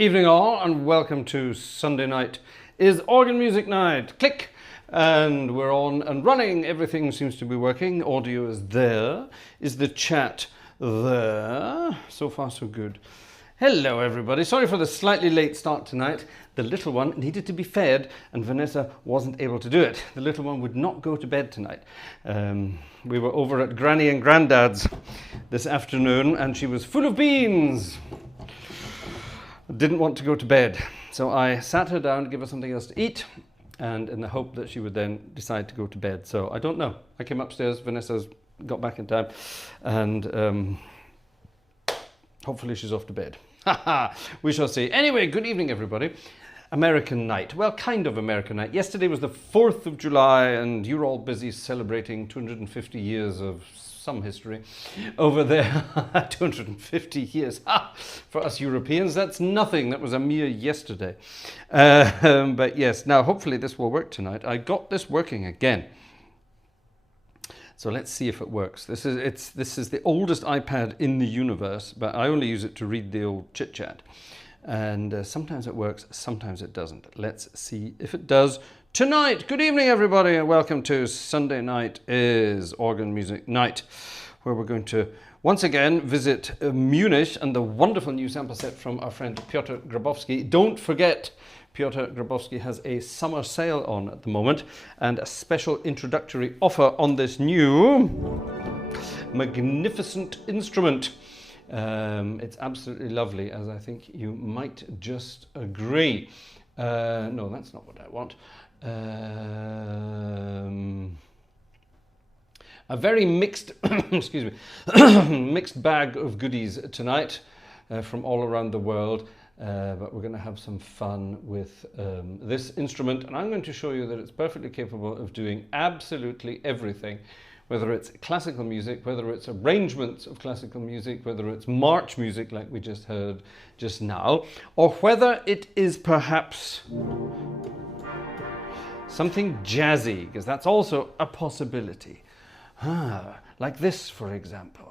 Evening all, and welcome to Sunday night is organ music night. Click! And we're on and running. Everything seems to be working. Audio is there. Is the chat there? So far so good. Hello everybody. Sorry for the slightly late start tonight. The little one needed to be fed and Vanessa wasn't able to do it. The little one would not go to bed tonight. We were over at Granny and Grandad's this afternoon and she was full of beans. Didn't want to go to bed. So I sat her down to give her something else to eat and in the hope that she would then decide to go to bed. So I don't know. I came upstairs, Vanessa's got back in time and hopefully she's off to bed. We shall see. Anyway, good evening everybody. American night. Well, kind of American night. Yesterday was the 4th of July and you're all busy celebrating 250 years of some history over there. 250 years. For us Europeans, that's nothing. That was a mere yesterday. But yes, now hopefully this will work tonight. I got this working again. So let's see if it works. This is the oldest iPad in the universe, but I only use it to read the old chit-chat. And sometimes it works, sometimes it doesn't. Let's see if it does tonight. Good evening, everybody, and welcome to Sunday night is organ music night, where we're going to once again visit Munich and the wonderful new sample set from our friend Piotr Grabowski. Don't forget, Piotr Grabowski has a summer sale on at the moment and a special introductory offer on this new magnificent instrument. It's absolutely lovely, as I think you might just agree. No, that's not what I want. A very mixed, excuse me, mixed bag of goodies tonight from all around the world. But we're going to have some fun with this instrument, and I'm going to show you that it's perfectly capable of doing absolutely everything, whether it's classical music, whether it's arrangements of classical music, whether it's march music like we just heard just now, or whether it is perhaps something jazzy, because that's also a possibility. Like this, for example.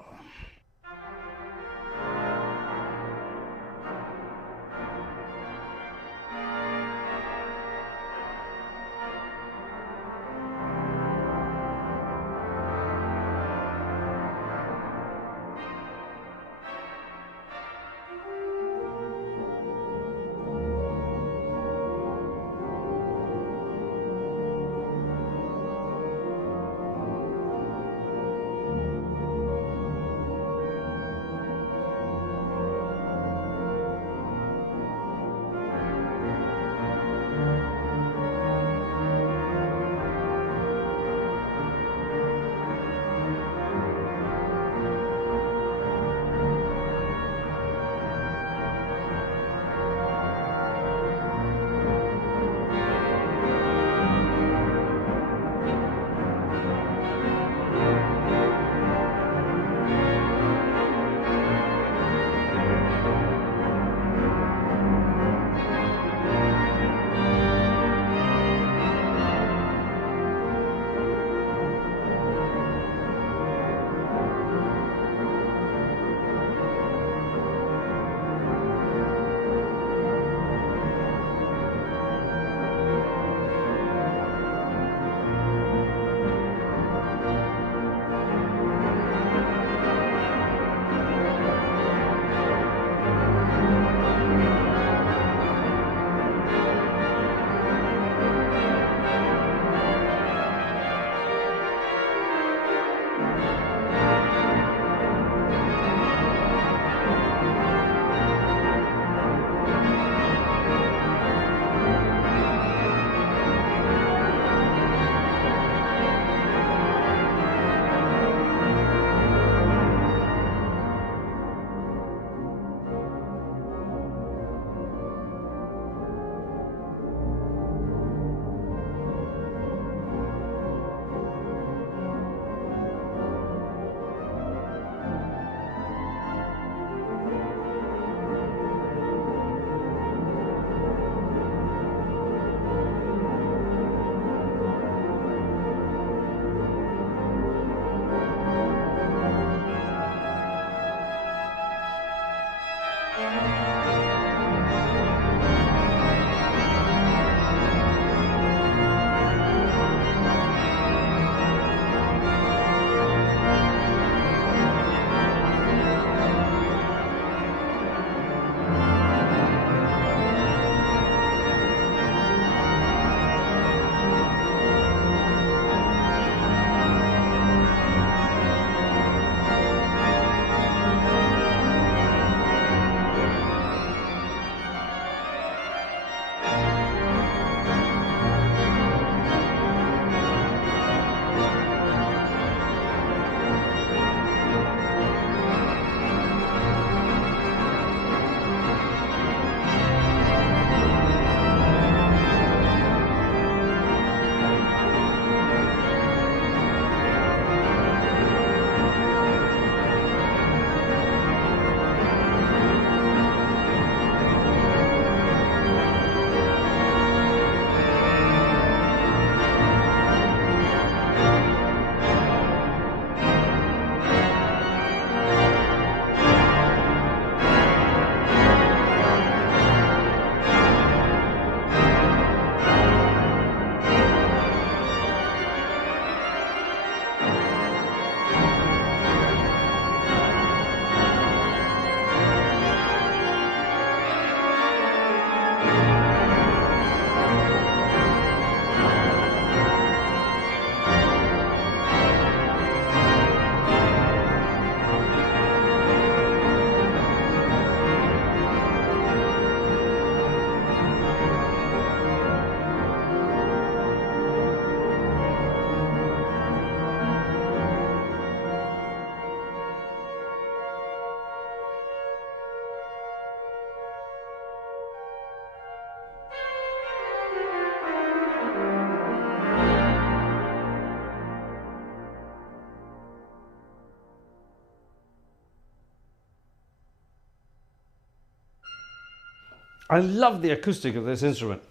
I love the acoustic of this instrument.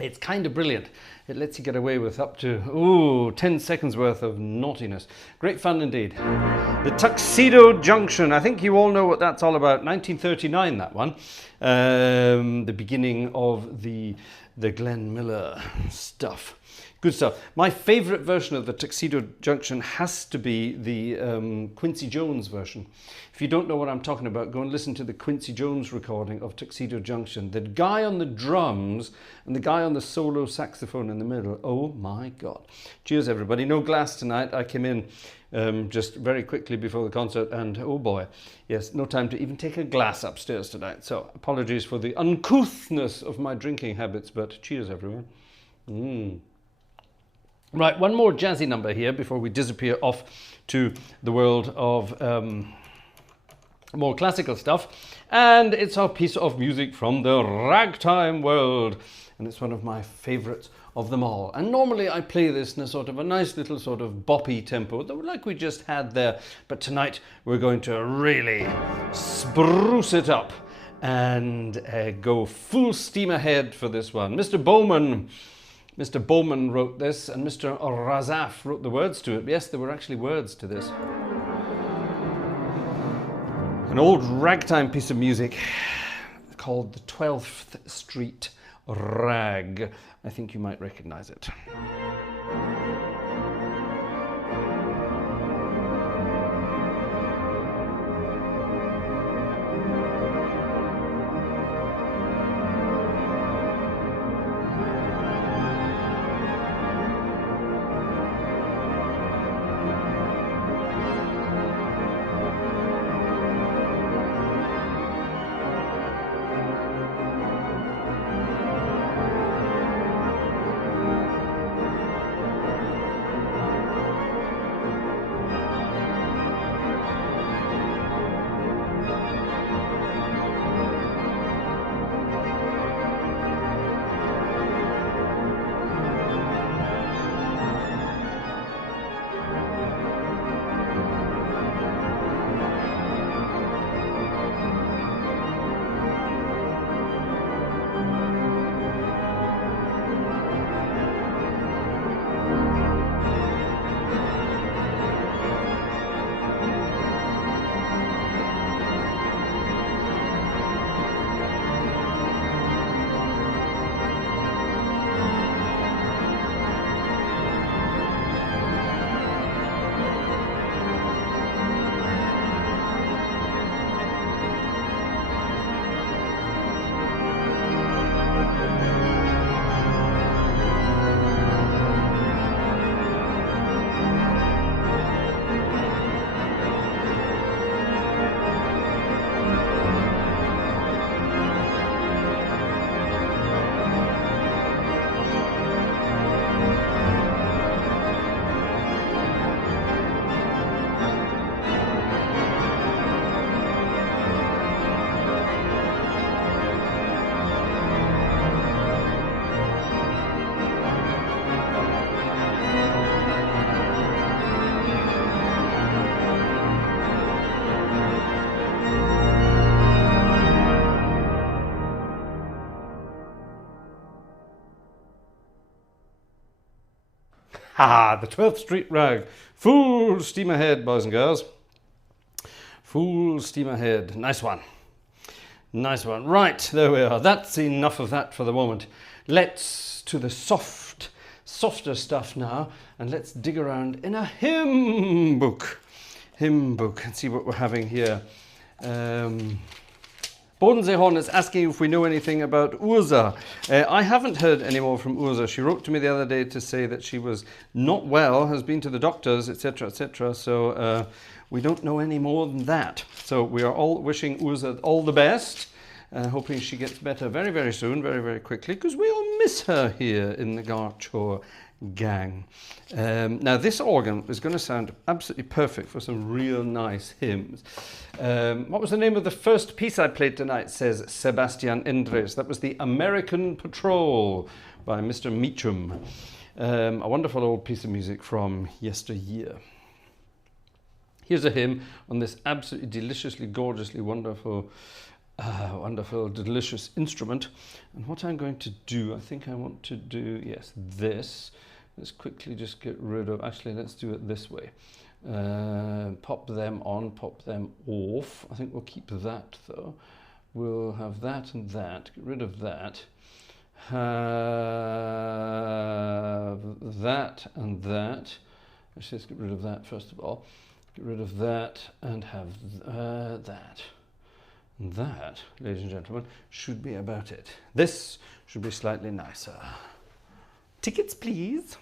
It's kind of brilliant. It lets you get away with up to 10 seconds worth of naughtiness. Great fun indeed. The Tuxedo Junction. I think you all know what that's all about. 1939, that one. The beginning of the Glenn Miller stuff. Good stuff. My favourite version of the Tuxedo Junction has to be the Quincy Jones version. If you don't know what I'm talking about, go and listen to the Quincy Jones recording of Tuxedo Junction. The guy on the drums and the guy on the solo saxophone in the middle. Oh my God. Cheers, everybody. No glass tonight. I came in just very quickly before the concert and oh boy, yes, no time to even take a glass upstairs tonight. So apologies for the uncouthness of my drinking habits, but cheers, everyone. Right, one more jazzy number here before we disappear off to the world of more classical stuff. And it's our piece of music from the ragtime world. And it's one of my favourites of them all. And normally I play this in a sort of a nice little sort of boppy tempo, like we just had there. But tonight we're going to really spruce it up and go full steam ahead for this one. Mr. Bowman wrote this, and Mr. Razaf wrote the words to it. Yes, there were actually words to this. An old ragtime piece of music called the 12th Street Rag. I think you might recognize it. The 12th Street Rag. Full steam ahead, boys and girls. Full steam ahead. Nice one. Nice one. Right, there we are. That's enough of that for the moment. Let's to the softer stuff now, and let's dig around in a hymn book. Hymn book, and see what we're having here. Bodenseehorn is asking if we know anything about Ursa. I haven't heard any more from Ursa. She wrote to me the other day to say that she was not well, has been to the doctors, etc., etc. So we don't know any more than that. So we are all wishing Ursa all the best, hoping she gets better very, very soon, very, very quickly, because we all miss her here in the Gartshore gang. Now this organ is going to sound absolutely perfect for some real nice hymns. What was the name of the first piece I played tonight, says Sebastian Endres. That was the American Patrol by Mr. Meacham. A wonderful old piece of music from yesteryear. Here's a hymn on this absolutely deliciously, gorgeously wonderful wonderful, delicious instrument. And what I'm going to do, I think I want to do, yes, this. Let's quickly just get rid of, actually, let's do it this way. Pop them on, pop them off. I think we'll keep that though. We'll have that and that, get rid of that. Have that and that. Let's just get rid of that first of all. Get rid of that and have that. And that, ladies and gentlemen, should be about it. This should be slightly nicer. Tickets, please.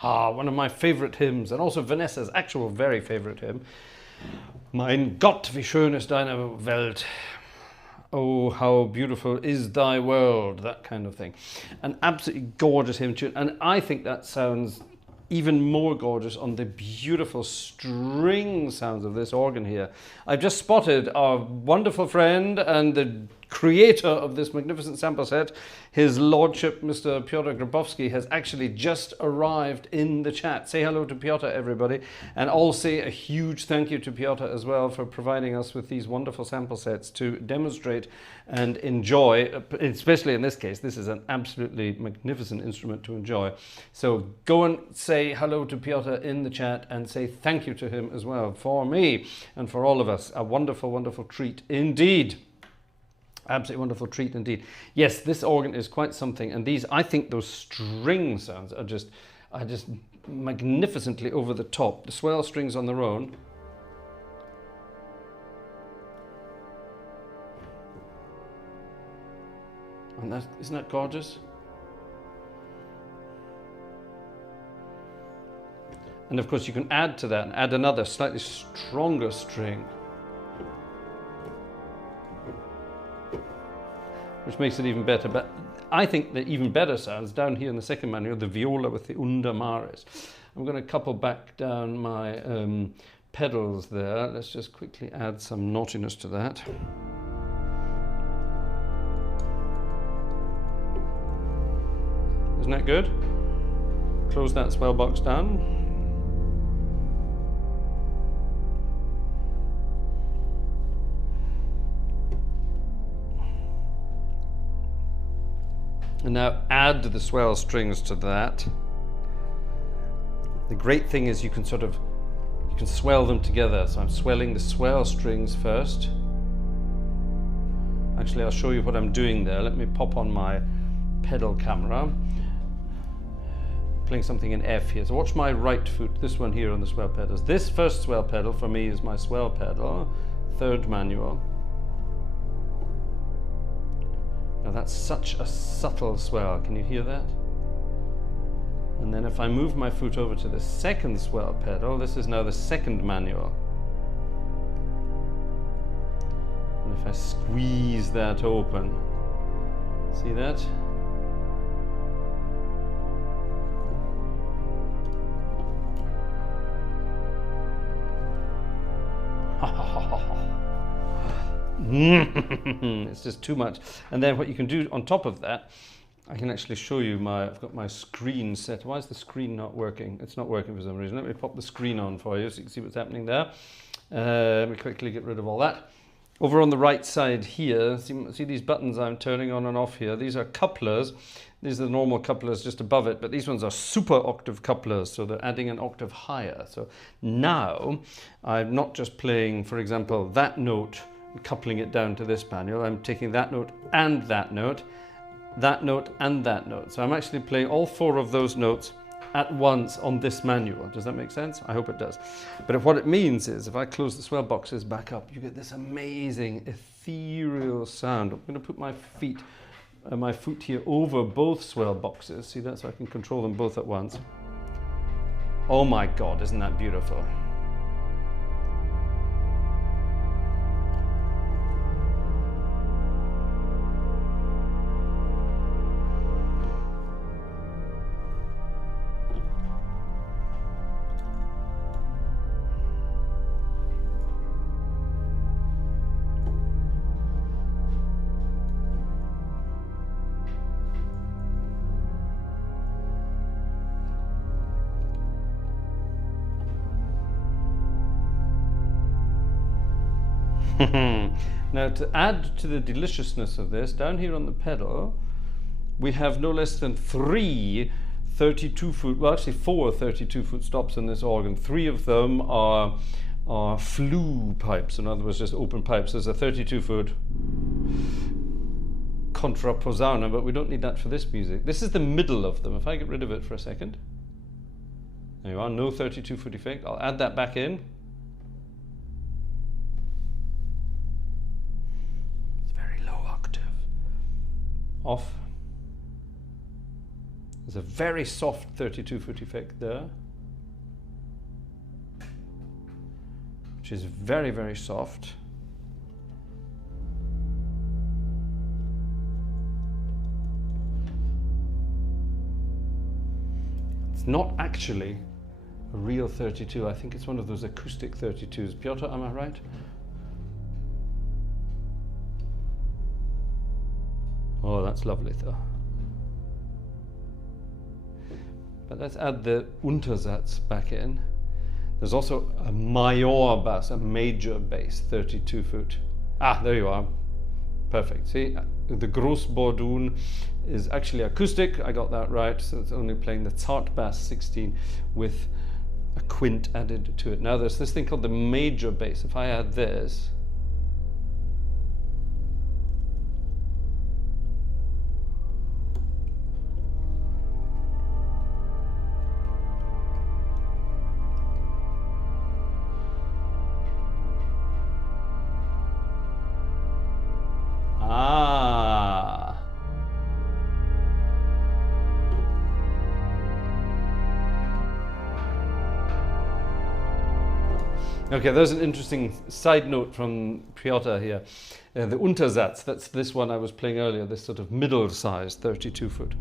One of my favorite hymns, and also Vanessa's actual very favorite hymn. Mein Gott, wie schön ist deine Welt. Oh, how beautiful is thy world, that kind of thing. An absolutely gorgeous hymn tune, and I think that sounds even more gorgeous on the beautiful string sounds of this organ here. I've just spotted our wonderful friend and the creator of this magnificent sample set, His Lordship, Mr. Piotr Grabowski, has actually just arrived in the chat. Say hello to Piotr, everybody. And I'll say a huge thank you to Piotr as well for providing us with these wonderful sample sets to demonstrate and enjoy, especially in this case. This is an absolutely magnificent instrument to enjoy. So go and say hello to Piotr in the chat and say thank you to him as well for me and for all of us. A wonderful, wonderful treat indeed. Absolutely wonderful treat indeed. Yes, this organ is quite something, and these, I think those string sounds are just magnificently over the top. The swell strings on their own. And that, isn't that gorgeous? And of course you can add to that and add another slightly stronger string, which makes it even better. But I think the even better sounds down here in the second manual, the viola with the Unda Maris. I'm going to couple back down my pedals there. Let's just quickly add some naughtiness to that. Isn't that good? Close that swell box down. And now add the swell strings to that. The great thing is you can swell them together. So I'm swelling the swell strings first. Actually, I'll show you what I'm doing there. Let me pop on my pedal camera. Playing something in F here. So watch my right foot, this one here on the swell pedals. This first swell pedal for me is my swell pedal, third manual. Now that's such a subtle swell, can you hear that? And then if I move my foot over to the second swell pedal, this is now the second manual. And if I squeeze that open, see that? It's just too much. And then what you can do on top of that, I can actually show you I've got my screen set. Why is the screen not working? It's not working for some reason. Let me pop the screen on for you so you can see what's happening there. Let me quickly get rid of all that. Over on the right side here, see these buttons I'm turning on and off here? These are couplers. These are the normal couplers just above it, but these ones are super octave couplers, so they're adding an octave higher. So now I'm not just playing, for example, that note, coupling it down to this manual. I'm taking that note and that note and that note. So I'm actually playing all four of those notes at once on this manual. Does that make sense? I hope it does. But what it means is if I close the swell boxes back up, you get this amazing ethereal sound. I'm going to put my foot here over both swell boxes. See that? So I can control them both at once. Oh my God, isn't that beautiful? Now to add to the deliciousness of this, down here on the pedal, we have no less than 3 32-foot, well actually 4 32-foot stops in this organ. 3 of them are flue pipes, in other words just open pipes. There's a 32-foot contraposana, but we don't need that for this music. This is the middle of them. If I get rid of it for a second, there you are, no 32-foot effect. I'll add that back in. Off. There's a very soft 32-foot effect there, which is very, very soft. It's not actually a real 32. I think it's one of those acoustic 32s. Piotr, am I right? Oh, that's lovely though. But let's add the Untersatz back in. There's also a major bass, a major bass, 32-foot. Ah, there you are. Perfect. See, the Großbordun is actually acoustic. I got that right. So it's only playing the Zart bass 16 with a quint added to it. Now there's this thing called the major bass. If I add this, okay, there's an interesting side note from Piotr here. The Untersatz, that's this one I was playing earlier, this sort of middle-sized 32-foot.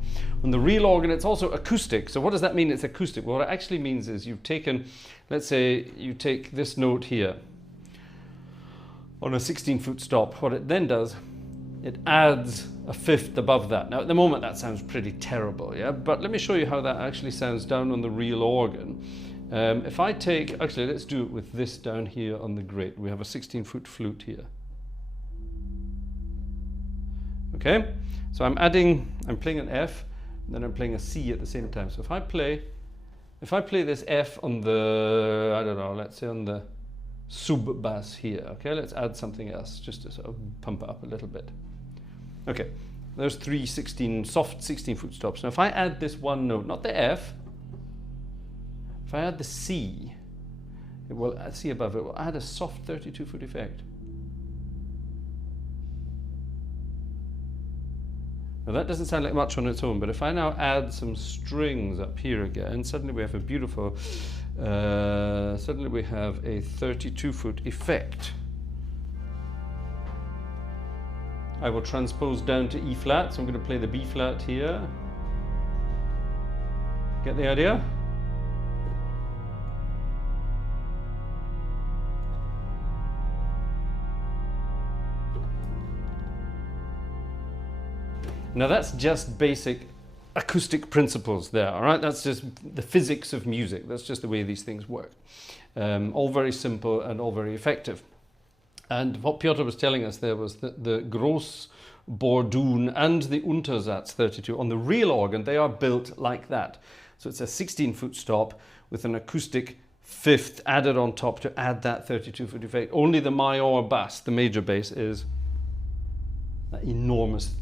On the real organ, it's also acoustic. So what does that mean, it's acoustic? Well, what it actually means is you've taken, let's say you take this note here on a 16-foot stop. What it then does, it adds a fifth above that. Now, at the moment, that sounds pretty terrible, yeah? But let me show you how that actually sounds down on the real organ. If I take, actually let's do it with this down here on the grate. We have a 16-foot flute here. Okay, so I'm playing an F, and then I'm playing a C at the same time. So if I play this F on the, I don't know, let's say on the sub bass here, okay, let's add something else just to sort of pump it up a little bit. Okay, there's three soft 16-foot stops. Now if I add this one note, not the F, if I add the C, it will, C above it will add a soft 32-foot effect. Now that doesn't sound like much on its own, but if I now add some strings up here again, suddenly we have a beautiful, suddenly we have a 32-foot effect. I will transpose down to E flat, so I'm going to play the B flat here. Get the idea? Now that's just basic acoustic principles there, all right? That's just the physics of music. That's just the way these things work. All very simple and all very effective. And what Piotr was telling us there was that the Großbordun and the Untersatz 32 on the real organ, they are built like that. So it's a 16-foot stop with an acoustic fifth added on top to add that 32-foot effect. Only the major bass, the major bass, is that enormous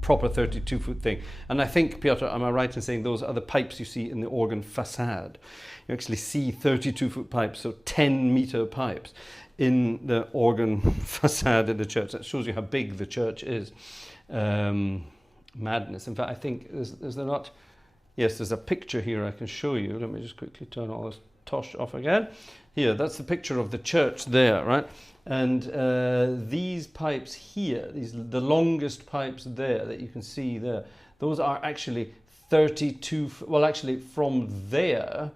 proper 32-foot thing. And I think, Piotr, am I right in saying those are the pipes you see in the organ facade? You actually see 32-foot pipes, so 10-meter pipes in the organ facade in the church. That shows you how big the church is. Madness. In fact, I think, is there not? Yes, there's a picture here I can show you. Let me just quickly turn all this tosh off again. Here, that's the picture of the church there, right? And these pipes here, the longest pipes there that you can see there, those are actually 32, well actually from there,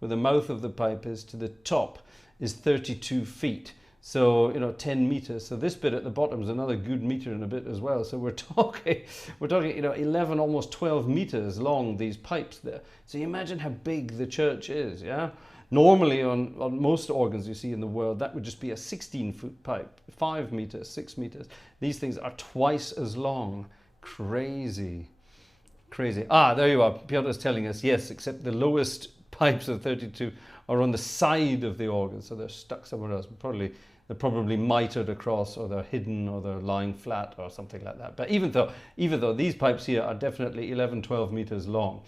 where the mouth of the pipe is, to the top is 32 feet. So, 10 meters. So this bit at the bottom is another good meter and a bit as well. So we're talking, 11, almost 12 meters long, these pipes there. So you imagine how big the church is, yeah? Normally on most organs you see in the world, that would just be a 16-foot pipe, 5 meters, 6 meters. These things are twice as long. Crazy, crazy. Ah, there you are. Piotr's telling us, yes, except the lowest pipes of 32 are on the side of the organ, so they're stuck somewhere else. They're probably mitered across, or they're hidden, or they're lying flat, or something like that. But even though these pipes here are definitely 11, 12 meters long,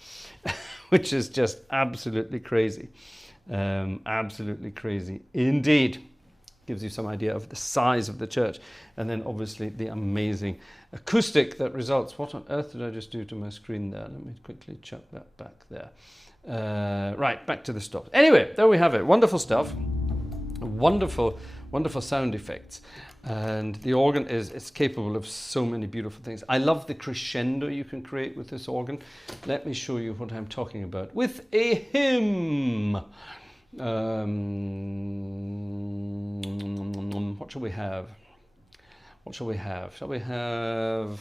which is just absolutely crazy. Absolutely crazy indeed. gives you some idea of the size of the church. And then obviously the amazing acoustic that results. What on earth did I just do to my screen there? Let me quickly chuck that back there. Right, back to the stops. Anyway, there we have it. Wonderful stuff. Wonderful, wonderful sound effects. And the organ is capable of so many beautiful things. I love the crescendo you can create with this organ. Let me show you what I'm talking about with a hymn. What shall we have? What shall we have? Shall we have...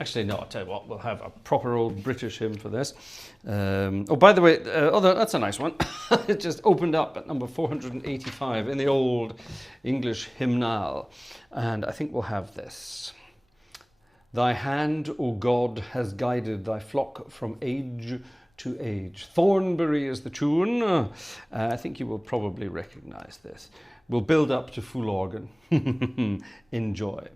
Actually, no, I'll tell you what, we'll have a proper old British hymn for this. Oh, by the way, that's a nice one. It just opened up at number 485 in the old English hymnal. And I think we'll have this. Thy hand, O God, has guided thy flock from age to age. Thornbury is the tune. I think you will probably recognize this. We'll build up to full organ. Enjoy.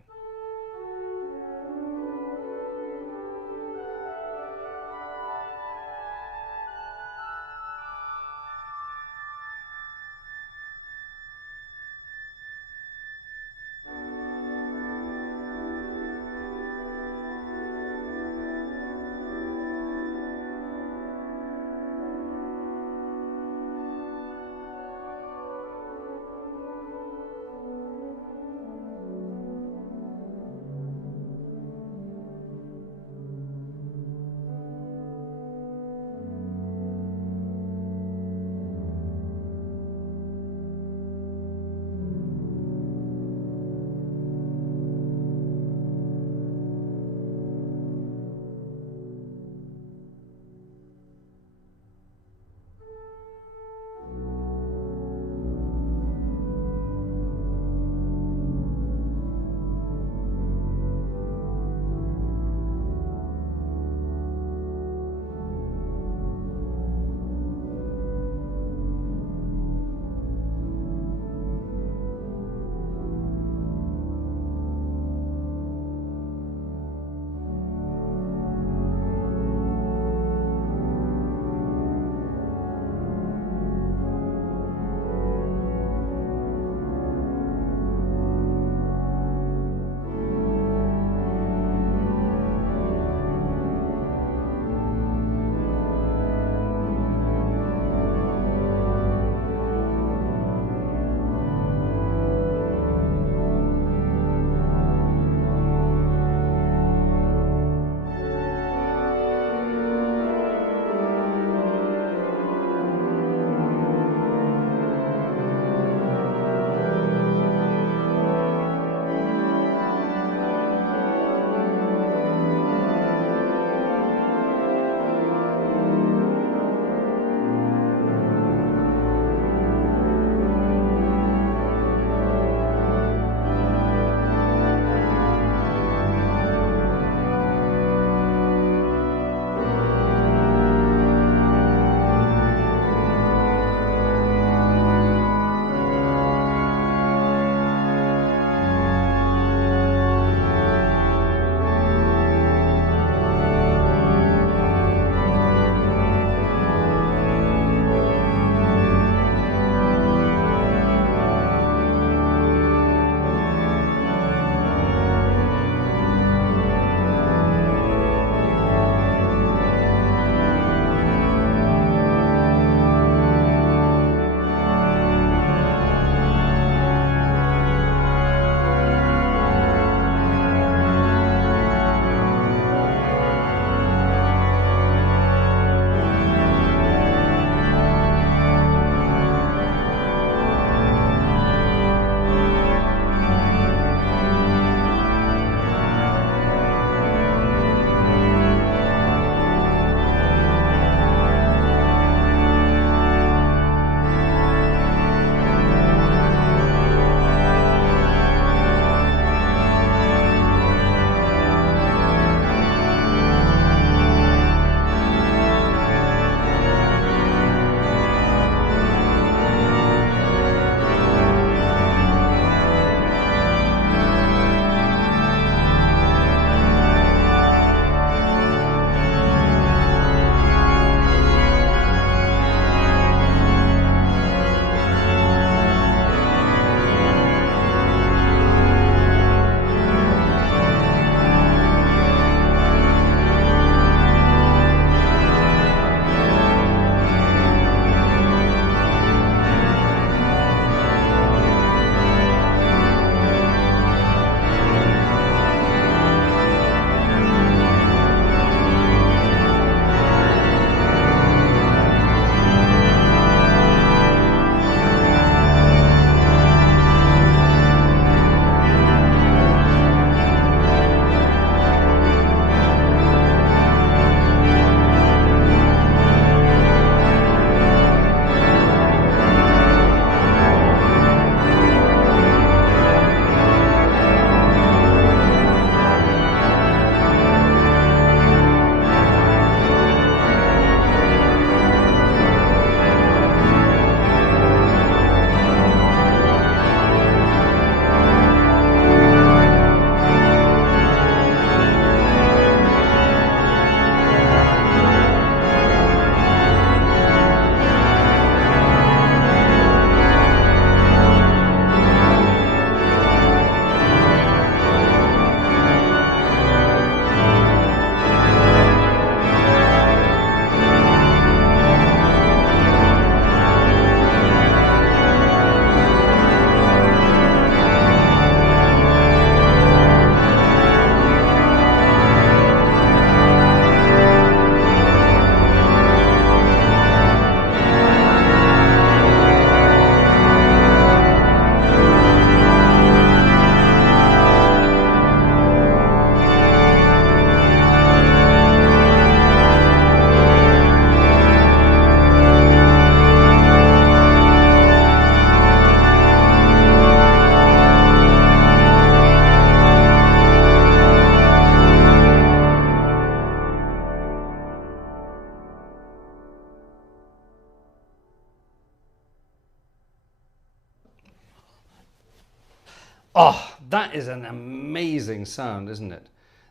Oh, that is an amazing sound, isn't it?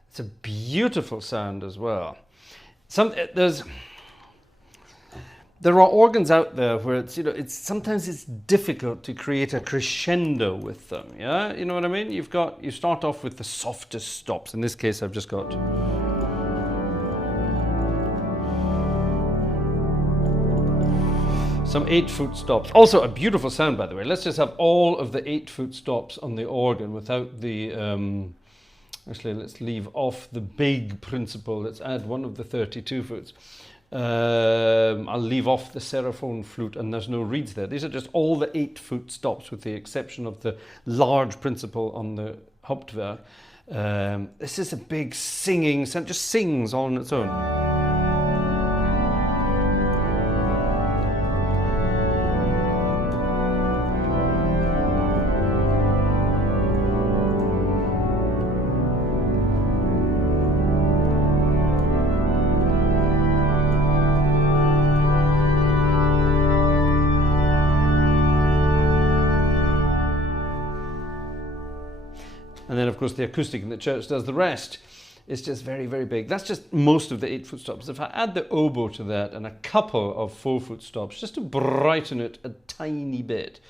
It's a beautiful sound as well. There are organs out there where it's sometimes it's difficult to create a crescendo with them. Yeah, you know what I mean. You start off with the softest stops. In this case, I've just got some 8-foot stops. Also a beautiful sound, by the way. Let's just have all of the 8-foot stops on the organ without the. Actually, let's leave off the big principle. Let's add one of the 32 foots. I'll leave off the seraphone flute, and there's no reeds there. These are just all the 8-foot stops, with the exception of the large principle on the Hauptwerk. This is a big singing sound, just sings all on its own. And then, of course, the acoustic in the church does the rest. It's just very, very big. That's just most of the 8-foot stops. If I add the oboe to that and a couple of 4-foot stops, just to brighten it a tiny bit,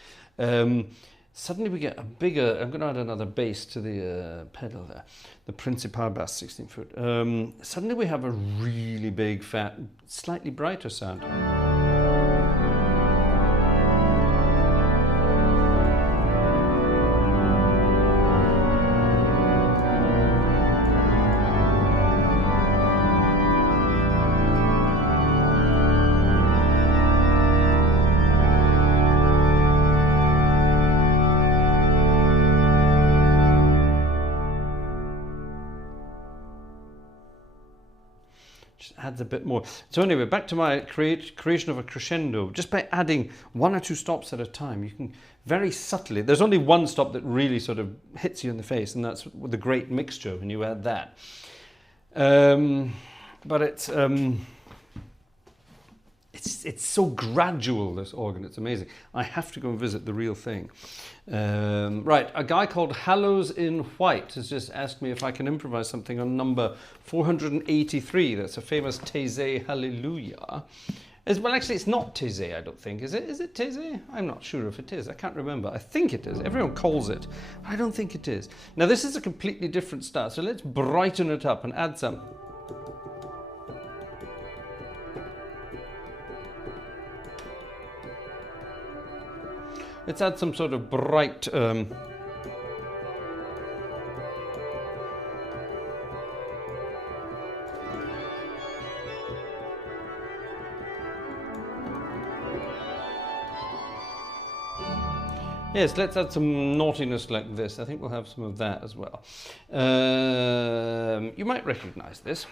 suddenly we get a bigger. I'm going to add another bass to the pedal there, the principal bass, 16-foot. Suddenly we have a really big, fat, slightly brighter sound. Adds a bit more. So anyway, back to my creation of a crescendo. Just by adding 1 or 2 stops at a time, you can very subtly. There's only one stop that really sort of hits you in the face, and that's the great mixture when you add that. But it's so gradual, this organ. It's amazing. I have to go and visit the real thing. Right, a guy called Hallows in White has just asked me if I can improvise something on number 483. That's a famous Taizé Hallelujah. Well, actually, it's not Taizé, I don't think. Is it? Is it Taizé? I'm not sure if it is. I can't remember. I think it is. Everyone calls it. I don't think it is. Now, this is a completely different style, so let's brighten it up and add some. Let's add some sort of bright. Yes, let's add some naughtiness like this. I think we'll have some of that as well. You might recognize this.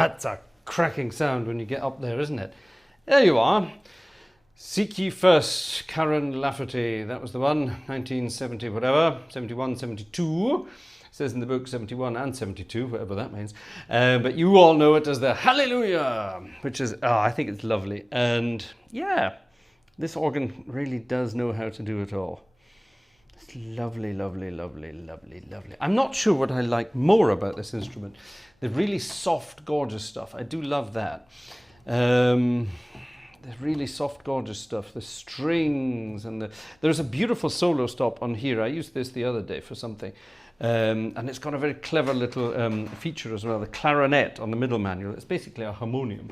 That's a cracking sound when you get up there, isn't it? There you are. Seek Ye First, Karen Lafferty. That was the one, 1970 whatever, 71, 72. It says in the book 71 and 72, whatever that means. But you all know it as the Hallelujah, which is, I think it's lovely. And yeah, this organ really does know how to do it all. It's lovely, lovely, lovely, lovely, lovely. I'm not sure what I like more about this instrument. The really soft, gorgeous stuff. I do love that. The really soft, gorgeous stuff. The strings and there's a beautiful solo stop on here. I used this the other day for something. And it's got a very clever little feature as well. The clarinet on the middle manual. It's basically a harmonium.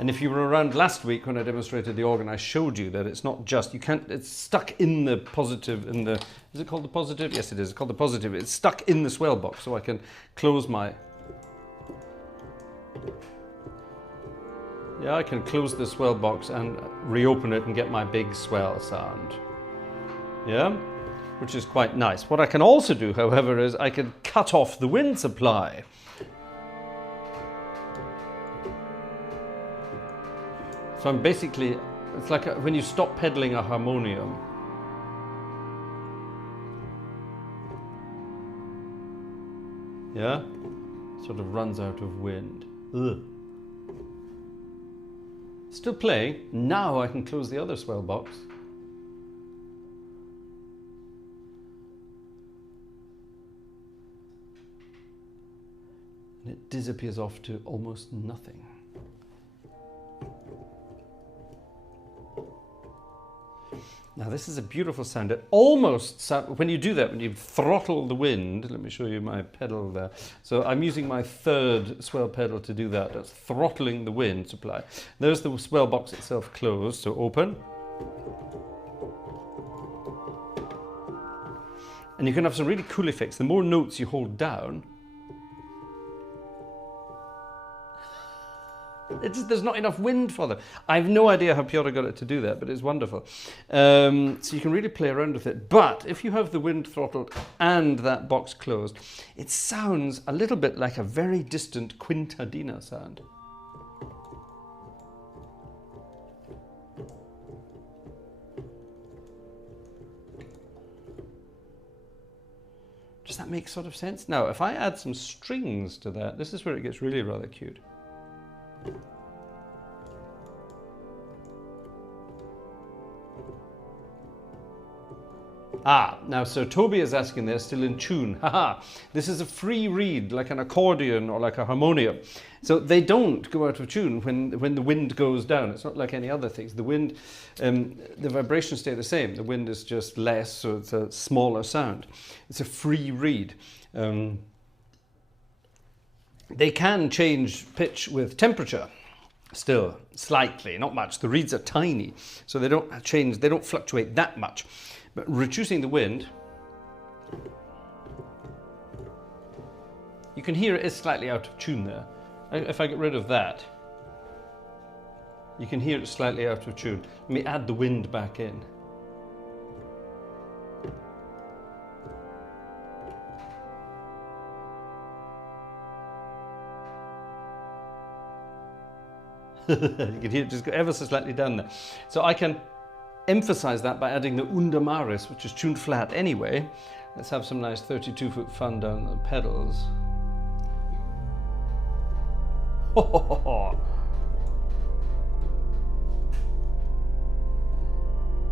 And if you were around last week when I demonstrated the organ, I showed you that it's not just, you can't, it's stuck in the positive, is it called the positive? Yes, it is, it's called the positive. It's stuck in the swell box, so I can close I can close the swell box and reopen it and get my big swell sound. Yeah, which is quite nice. What I can also do, however, is I can cut off the wind supply. So I'm basically, it's like when you stop pedaling a harmonium. Yeah? Sort of runs out of wind. Ugh. Still playing. Now I can close the other swell box. And it disappears off to almost nothing. Now this is a beautiful sound. It almost, when you do that, when you throttle the wind, let me show you my pedal there. So I'm using my third swell pedal to do that. That's throttling the wind supply. There's the swell box itself closed, so open. And you can have some really cool effects. The more notes you hold down, there's not enough wind for them. I have no idea how Piotr got it to do that, but it's wonderful. So you can really play around with it. But if you have the wind throttled and that box closed, it sounds a little bit like a very distant quintadina sound. Does that make sort of sense? Now, if I add some strings to that, this is where it gets really rather cute. Now Sir Toby is asking, they're still in tune. Haha, this is a free reed, like an accordion or like a harmonium. So they don't go out of tune when the wind goes down. It's not like any other things. The wind, the vibrations stay the same. The wind is just less, so it's a smaller sound. It's a free reed. They can change pitch with temperature, still, slightly, not much. The reeds are tiny, so they don't change, they don't fluctuate that much. But reducing the wind, you can hear it is slightly out of tune there. If I get rid of that, you can hear it slightly out of tune. Let me add the wind back in. You can hear it just go ever so slightly down there. So I can emphasize that by adding the unda maris, which is tuned flat anyway. Let's have some nice 32-foot fun down the pedals.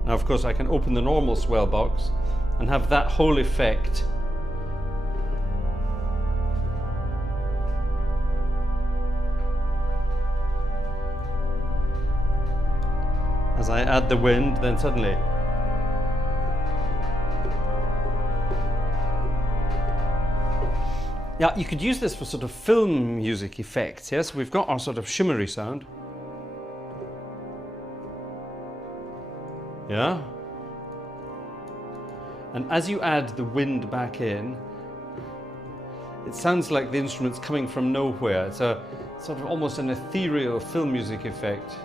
Now, of course, I can open the normal swell box and have that whole effect. As I add the wind, then suddenly yeah, you could use this for sort of film music effects. Yes, we've got our sort of shimmery sound. Yeah. And as you add the wind back in, it sounds like the instrument's coming from nowhere. It's a sort of almost an ethereal film music effect.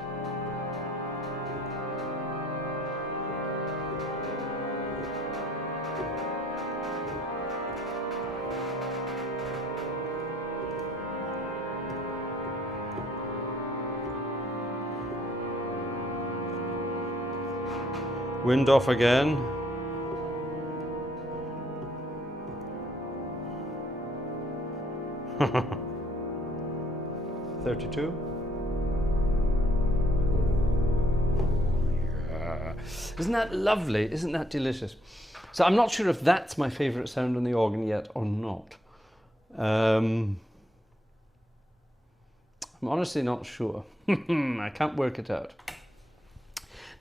Wind off again. $32. Yeah. Isn't that lovely? Isn't that delicious? So I'm not sure if that's my favourite sound on the organ yet or not. I'm honestly not sure. I can't work it out.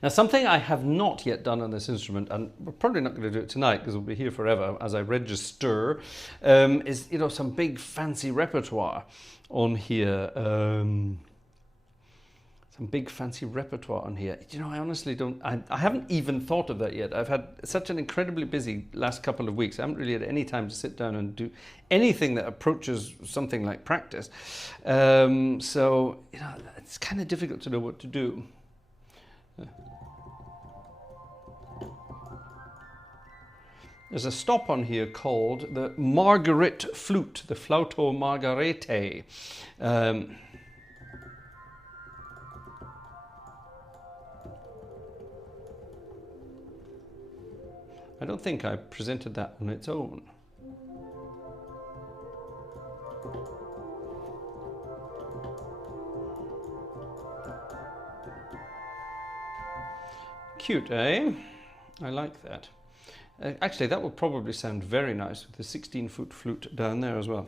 Now, something I have not yet done on this instrument, and we're probably not going to do it tonight because we'll be here forever as I register, is, you know, some big fancy repertoire on here. Some big fancy repertoire on here. You know, I honestly don't, I haven't even thought of that yet. I've had such an incredibly busy last couple of weeks. I haven't really had any time to sit down and do anything that approaches something like practice. So, you know, it's kind of difficult to know what to do. There's a stop on here called the Margaret flute, the Flauto Margarete. I don't think I presented that on its own. Cute, eh? I like that. Actually, that will probably sound very nice with the 16-foot flute down there as well.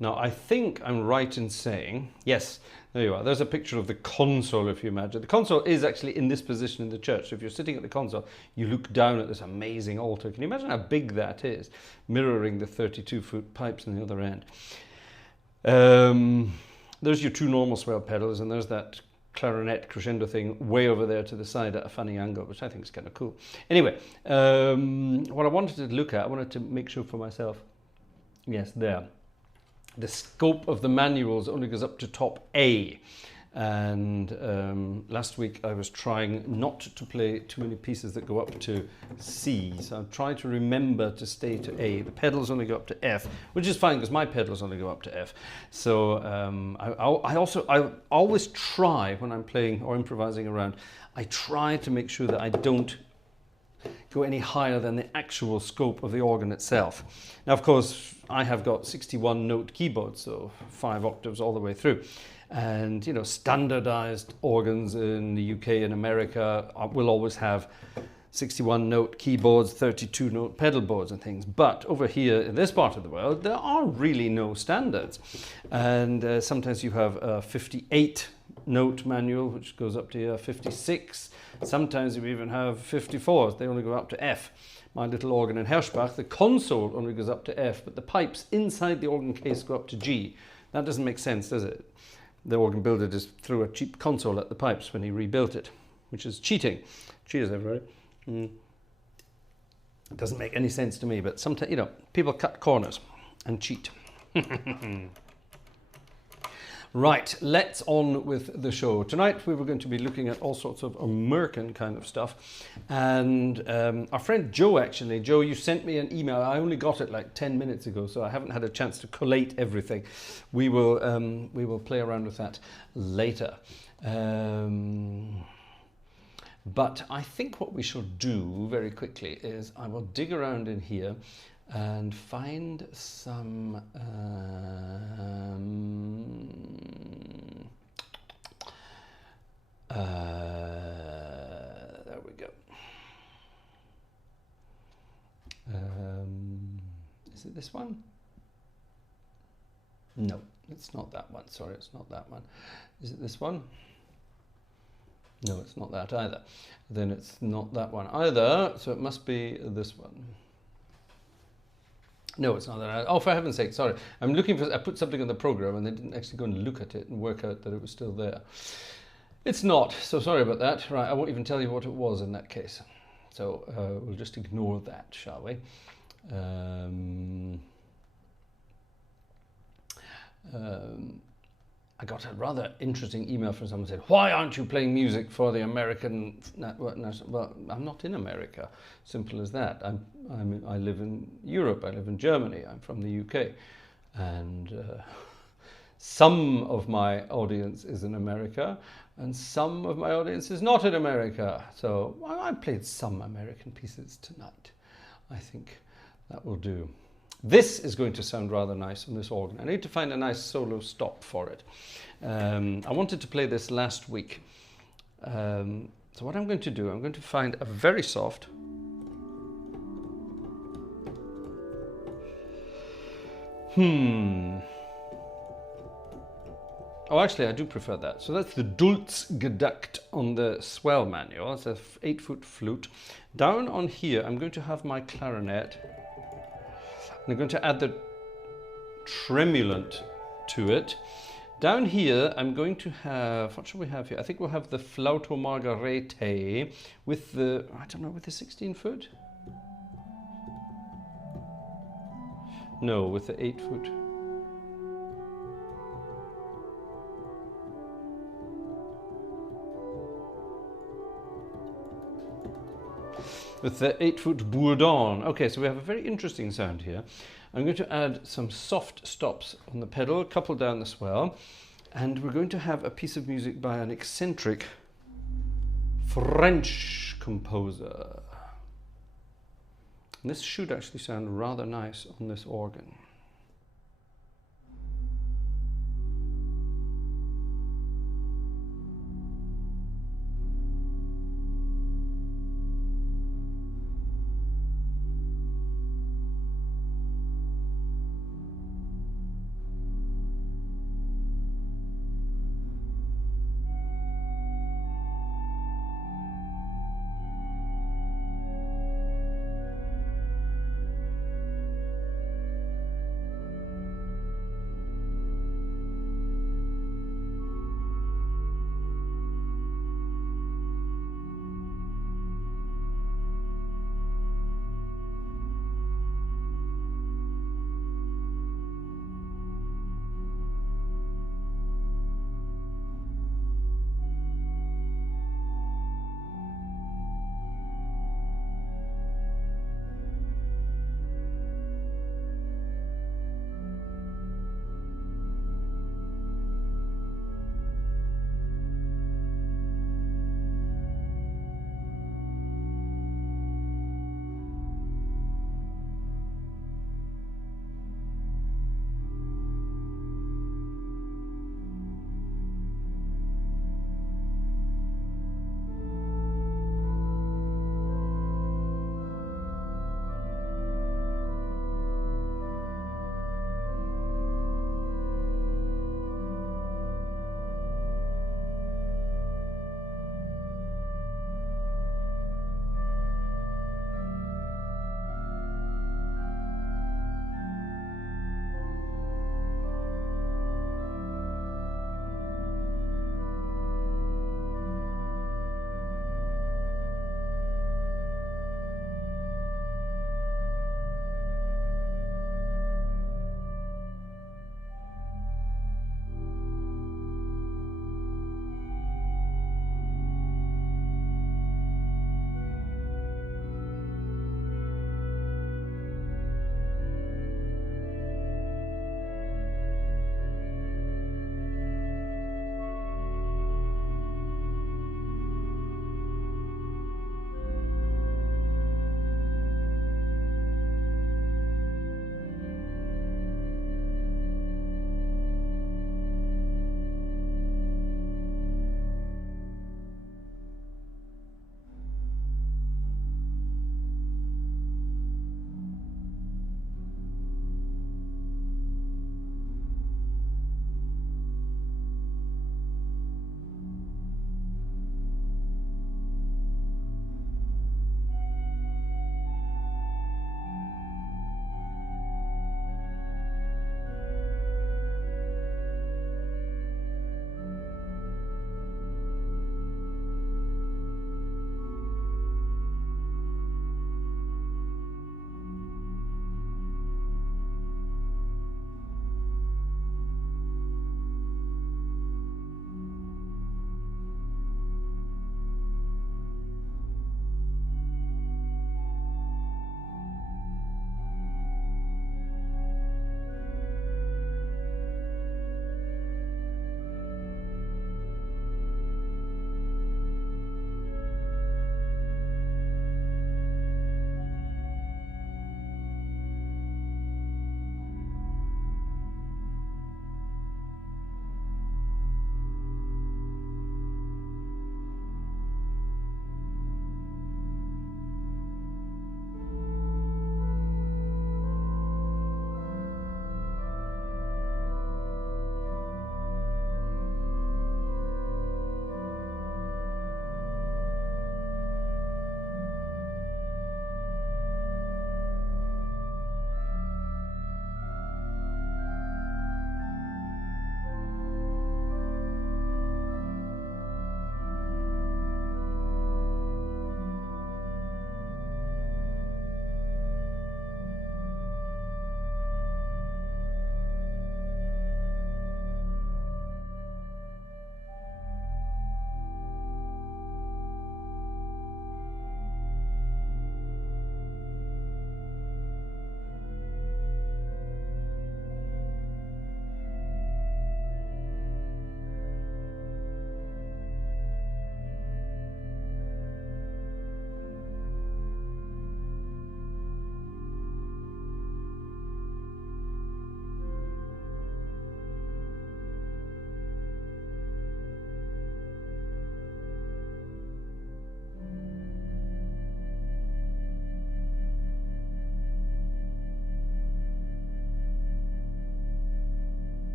Now, I think I'm right in saying, yes, there you are. There's a picture of the console, if you imagine. The console is actually in this position in the church. So if you're sitting at the console, you look down at this amazing altar. Can you imagine how big that is, mirroring the 32-foot pipes on the other end? There's your two normal swell pedals, and there's that clarinet crescendo thing way over there to the side at a funny angle, which I think is kind of cool. Anyway, what I wanted to look at, I wanted to make sure for myself, yes, there. The scope of the manuals only goes up to top A, and last week I was trying not to play too many pieces that go up to C, so I'm trying to remember to stay to A. The pedals only go up to F, which is fine because my pedals only go up to F. So I always try when I'm playing or improvising around, I try to make sure that I don't go any higher than the actual scope of the organ itself. Now, of course, I have got 61 note keyboards, so 5 octaves all the way through. And, you know, standardized organs in the UK and America will always have 61 note keyboards, 32 note pedal boards and things. But over here in this part of the world, there are really no standards. And sometimes you have a 58 note manual, which goes up to 56. Sometimes you even have 54s. They only go up to F. My little organ in Herschbach, the console only goes up to F, but the pipes inside the organ case go up to G. That doesn't make sense, does it? The organ builder just threw a cheap console at the pipes when he rebuilt it, which is cheating. Cheers, everybody. It doesn't make any sense to me, but sometimes, you know, people cut corners and cheat. Right, let's on with the show. Tonight we were going to be looking at all sorts of American kind of stuff, and our friend Joe, actually, Joe, you sent me an email. I only got it like 10 minutes ago, so I haven't had a chance to collate everything. We will play around with that later. But I think what we should do very quickly is I will dig around in here and find some there we go. Is it this one? No, it's not that one. Sorry, it's not that one. Is it this one? No, it's not that either. Then it's not that one either, so it must be this one. No, it's not that. Oh, for heaven's sake, sorry. I'm looking for, I put something on the program and they didn't actually go and look at it and work out that it was still there. It's not, so sorry about that. Right, I won't even tell you what it was in that case. So we'll just ignore that, shall we? I got a rather interesting email from someone who said, why aren't you playing music for the American network? Well, I'm not in America. Simple as that. I live in Europe. I live in Germany. I'm from the UK. And some of my audience is in America and some of my audience is not in America. So I played some American pieces tonight. I think that will do. This is going to sound rather nice on this organ. I need to find a nice solo stop for it. I wanted to play this last week. So what I'm going to do, I'm going to find a very soft. Oh, actually, I do prefer that. So that's the Dulzgeduct on the swell manual. It's a 8-foot flute. Down on here, I'm going to have my clarinet. I'm going to add the tremulant to it. Down here, I'm going to have, what shall we have here? I think we'll have the Flauto Margarete with the, I don't know, with the 16-foot? No, with the 8-foot. With the 8-foot bourdon. Okay, so we have a very interesting sound here. I'm going to add some soft stops on the pedal, a couple down the swell, and we're going to have a piece of music by an eccentric French composer. And this should actually sound rather nice on this organ.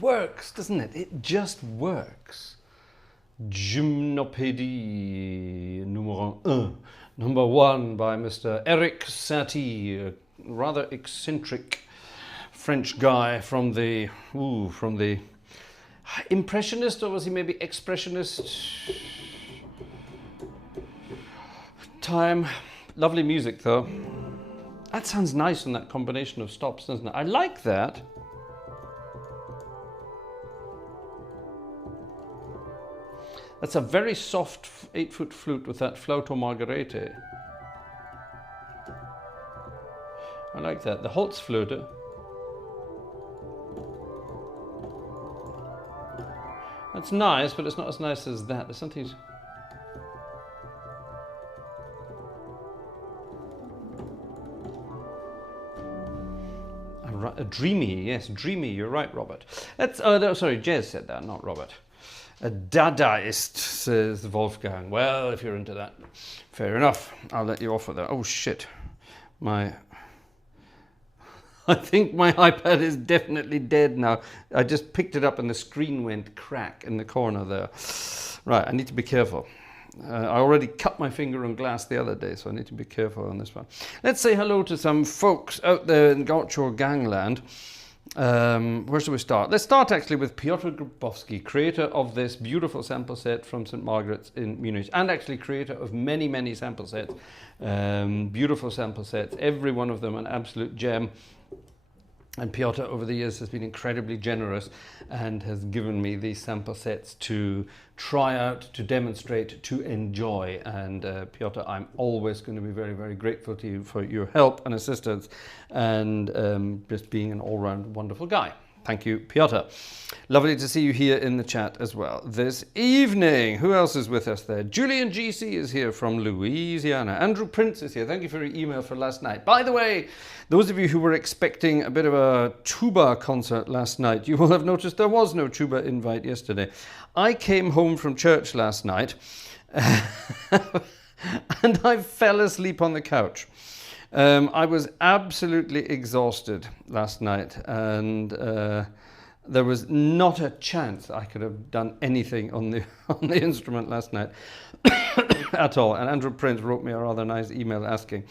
works, doesn't it? It just works. Gymnopédie number 1 by Mr. Eric Satie, a rather eccentric French guy from the Impressionist, or was he maybe Expressionist time? Lovely music though. That sounds nice in that combination of stops, doesn't it? I like that. That's a very soft 8-foot flute with that flauto margherite. I like that. The Holzflöte. That's nice, but it's not as nice as that. There's something... Dreamy, yes, dreamy. You're right, Robert. That's no, sorry, Jez said that, not Robert. A Dadaist, says Wolfgang. Well, if you're into that, fair enough. I'll let you off with that. Oh shit, I think my iPad is definitely dead now. I just picked it up and the screen went crack in the corner there. Right, I need to be careful. I already cut my finger on glass the other day, so I need to be careful on this one. Let's say hello to some folks out there in Gartshore gangland. Where should we start? Let's start actually with Piotr Grabowski, creator of this beautiful sample set from St. Margaret's in Munich, and actually creator of many, many sample sets. Beautiful sample sets, every one of them an absolute gem. And Piotr over the years has been incredibly generous and has given me these sample sets to try out, to demonstrate, to enjoy. And Piotr, I'm always going to be very, very grateful to you for your help and assistance and just being an all-round wonderful guy. Thank you, Piotr. Lovely to see you here in the chat as well this evening. Who else is with us there? Julian GC is here from Louisiana. Andrew Prince is here. Thank you for your email for last night. By the way, those of you who were expecting a bit of a tuba concert last night, you will have noticed there was no tuba invite yesterday. I came home from church last night and I fell asleep on the couch. I was absolutely exhausted last night, and there was not a chance I could have done anything on the instrument last night at all. And Andrew Prince wrote me a rather nice email asking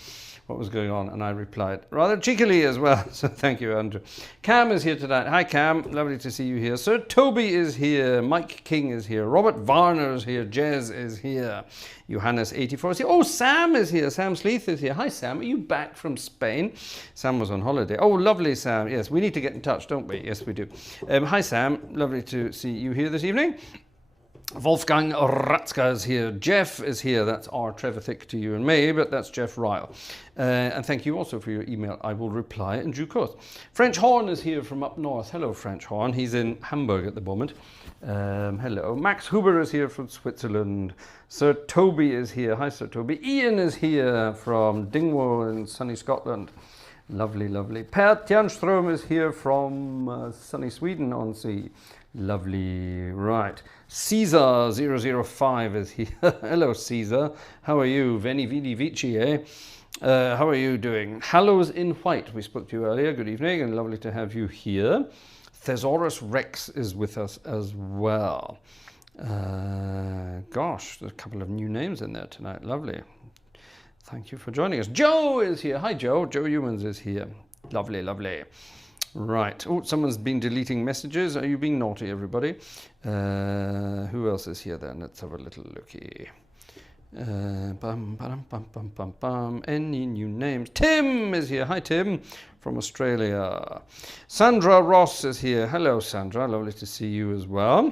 what was going on, and I replied rather cheekily as well. So thank you, Andrew. Cam is here tonight. Hi, Cam. Lovely to see you here. Sir Toby is here. Mike King is here. Robert Varner is here. Jez is here. Johannes84 is here. Oh, Sam is here. Sam Sleeth is here. Hi, Sam. Are you back from Spain? Sam was on holiday. Oh, lovely, Sam. Yes, we need to get in touch, don't we? Yes, we do. Hi, Sam. Lovely to see you here this evening. Wolfgang Ratzka is here. Jeff is here. That's our Trevor Thick to you and me, but that's Jeff Ryle. And thank you also for your email. I will reply in due course. French Horn is here from up north. Hello, French Horn. He's in Hamburg at the moment. Hello. Max Huber is here from Switzerland. Sir Toby is here. Hi, Sir Toby. Ian is here from Dingwall in sunny Scotland. Lovely, lovely. Per Tjernström is here from sunny Sweden on sea. Lovely. Right. Caesar005 is here. Hello, Caesar. How are you? Veni Vidi Vici, eh? How are you doing? Hallows in White. We spoke to you earlier. Good evening and lovely to have you here. Thesaurus Rex is with us as well. Gosh, there's a couple of new names in there tonight. Lovely. Thank you for joining us. Joe is here. Hi, Joe. Joe Humans is here. Lovely, lovely. Right. Oh, someone's been deleting messages. Are you being naughty, everybody? Who else is here then? Let's have a little looky. Any new names? Tim is here. Hi, Tim, from Australia. Sandra Ross is here. Hello, Sandra. Lovely to see you as well.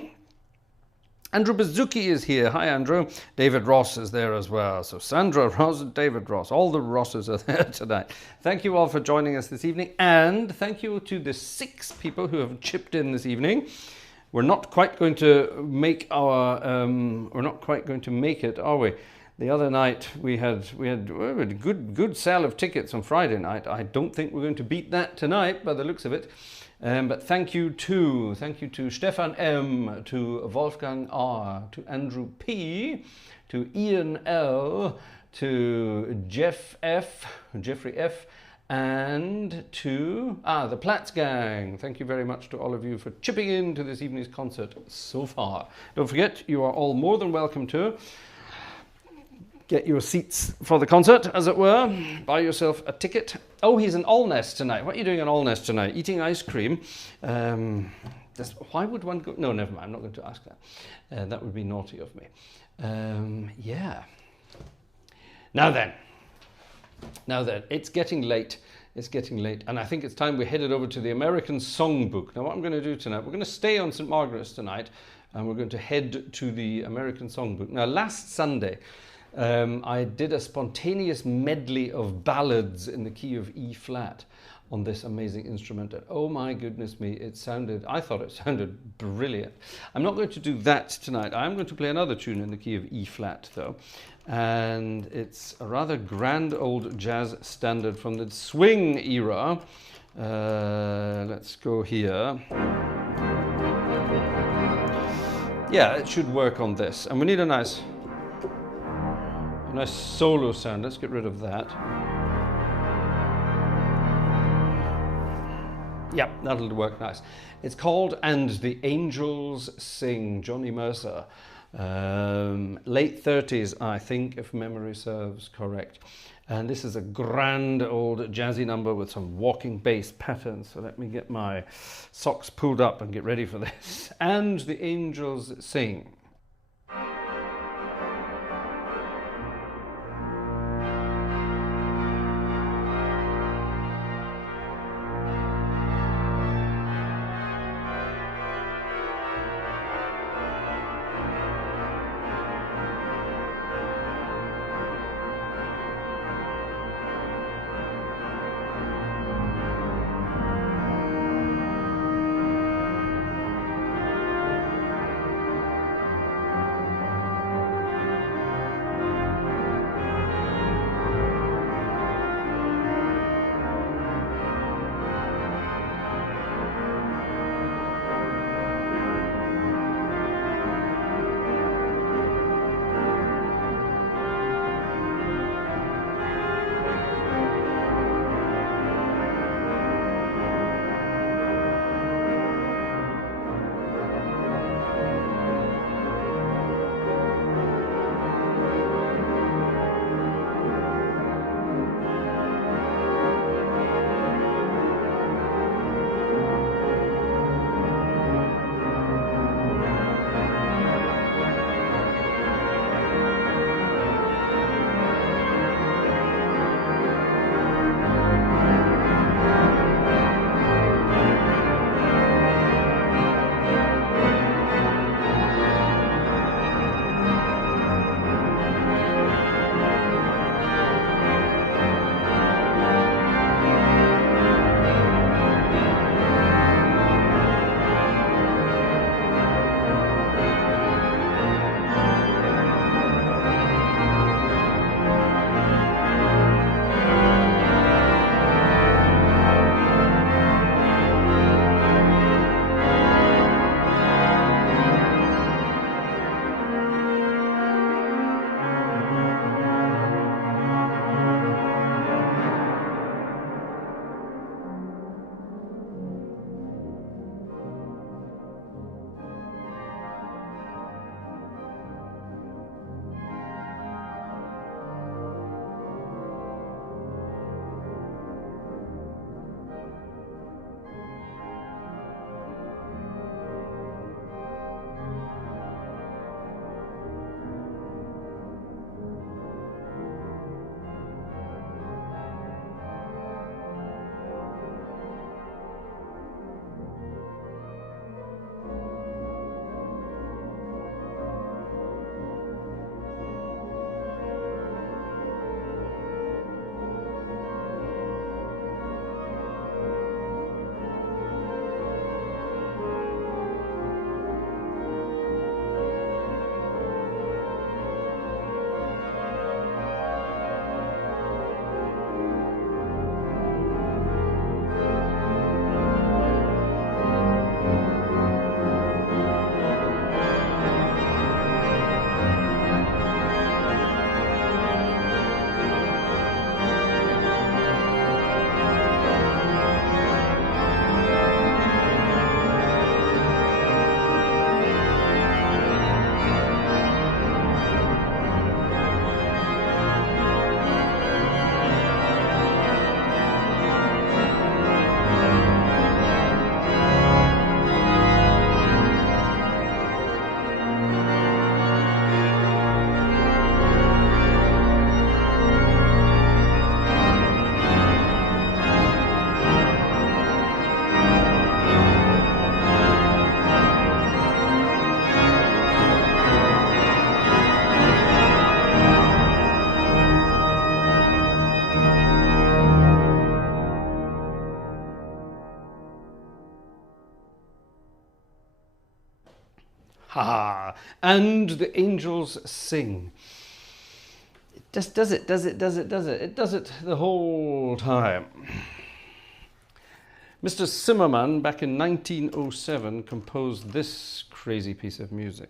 Andrew Bazuki is here. Hi, Andrew. David Ross is there as well. So Sandra Ross and David Ross. All the Rosses are there tonight. Thank you all for joining us this evening. And thank you to the 6 people who have chipped in this evening. We're not quite going to make it, are we? The other night we had a good sale of tickets on Friday night. I don't think we're going to beat that tonight by the looks of it. But thank you to Stefan M, to Wolfgang R, to Andrew P, to Ian L, to Jeffrey F, and to the Platts Gang. Thank you very much to all of you for chipping in to this evening's concert so far. Don't forget, you are all more than welcome to get your seats for the concert, as it were. Buy yourself a ticket. Oh, he's in Allness tonight. What are you doing in Allness tonight? Eating ice cream. Why would one go? No, never mind. I'm not going to ask that. That would be naughty of me. Yeah. Now then, it's getting late. It's getting late, and I think it's time we headed over to the American Songbook. Now, what I'm going to do tonight, we're going to stay on St. Margaret's tonight, and we're going to head to the American Songbook. Now, last Sunday, I did a spontaneous medley of ballads in the key of E flat on this amazing instrument, and oh my goodness me, I thought it sounded brilliant. I'm not going to do that tonight. I'm going to play another tune in the key of E flat though, and it's a rather grand old jazz standard from the swing era. Let's go here. Yeah, it should work on this, and we need a nice solo sound. Let's get rid of that. Yep, that'll work nice. It's called And the Angels Sing, Johnny Mercer. Late 30s, I think, if memory serves correct. And this is a grand old jazzy number with some walking bass patterns. So let me get my socks pulled up and get ready for this. And the Angels Sing. ha. And the angels sing. It just does it. It does it the whole time. Mr. Zimmermann, back in 1907, composed this crazy piece of music.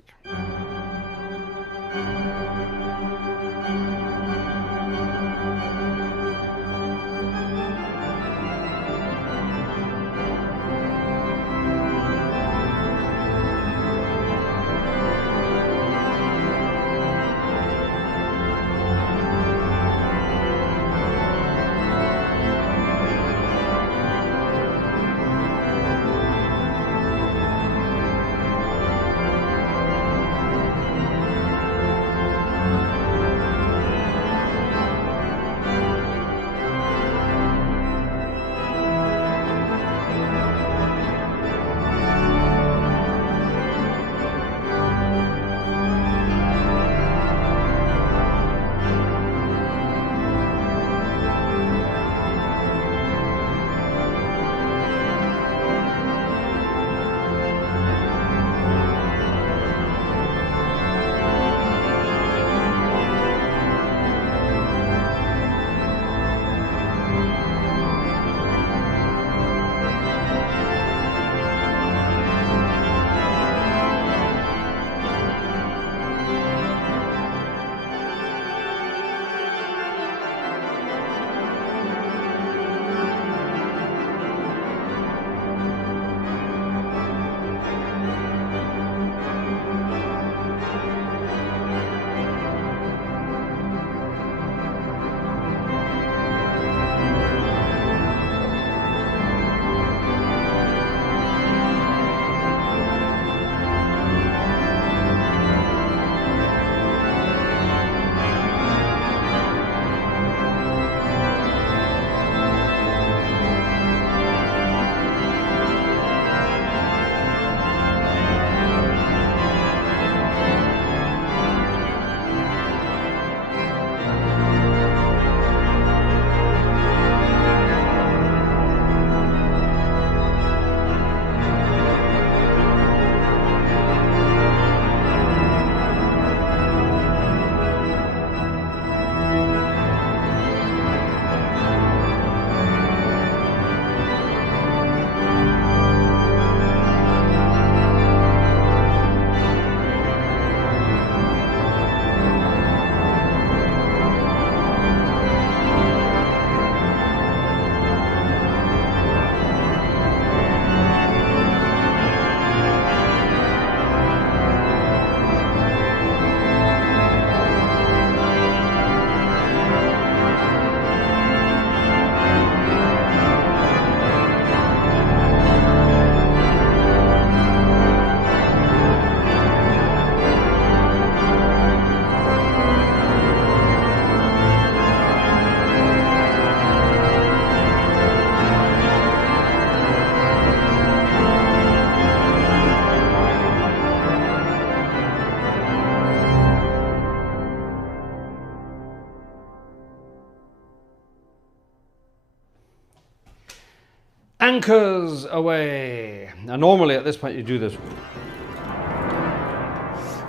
Anchors away. Now normally at this point you do this.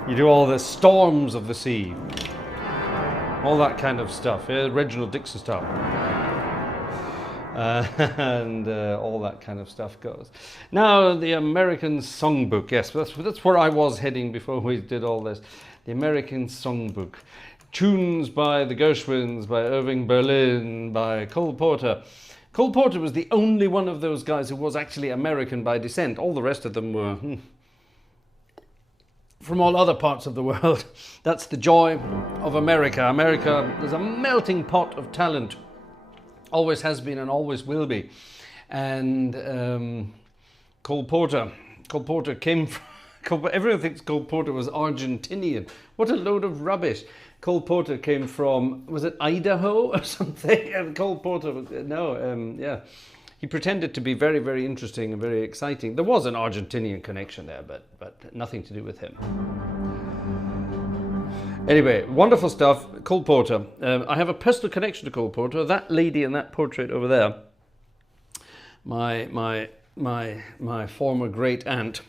You do all the storms of the sea. All that kind of stuff. Yeah? Reginald Dixon stuff. And all that kind of stuff goes. Now the American Songbook. Yes, that's where I was heading before we did all this. The American Songbook. Tunes by the Gershwins, by Irving Berlin, by Cole Porter. Cole Porter was the only one of those guys who was actually American by descent. All the rest of them were from all other parts of the world. That's the joy of America. America is a melting pot of talent. Always has been and always will be. And Cole Porter came from... Everyone thinks Cole Porter was Argentinian. What a load of rubbish. Cole Porter came from, was it Idaho or something? And Cole Porter, yeah. He pretended to be very, very interesting and very exciting. There was an Argentinian connection there, but nothing to do with him. Anyway, wonderful stuff. Cole Porter. I have a personal connection to Cole Porter. That lady in that portrait over there, my former great aunt,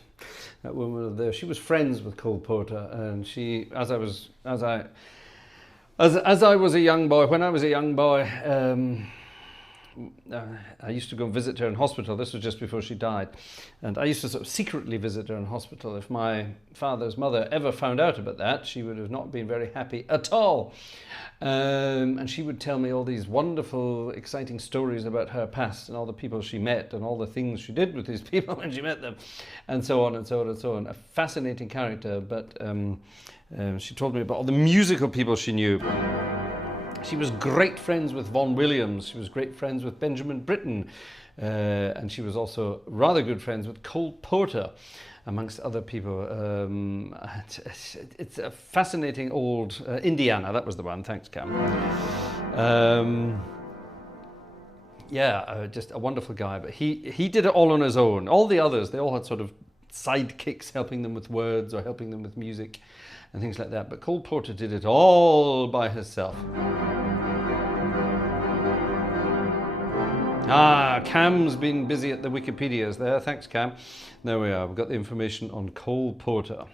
that woman over there, she was friends with Cole Porter, and she, as I was a young boy, when I was a young boy, I used to go and visit her in hospital. This was just before she died. And I used to sort of secretly visit her in hospital. If my father's mother ever found out about that, she would have not been very happy at all. And she would tell me all these wonderful, exciting stories about her past and all the people she met and all the things she did with these people when she met them, and so on and so on and so on. A fascinating character, but she told me about all the musical people she knew. She was great friends with Vaughan Williams. She was great friends with Benjamin Britten. And she was also rather good friends with Cole Porter, amongst other people. It's a fascinating old... Indiana, that was the one. Thanks, Cam. Just a wonderful guy. But he did it all on his own. All the others, they all had sort of sidekicks helping them with words or helping them with music and things like that. But Cole Porter did it all by himself. Cam's been busy at the Wikipedias there. Thanks, Cam. There we are. We've got the information on Cole Porter.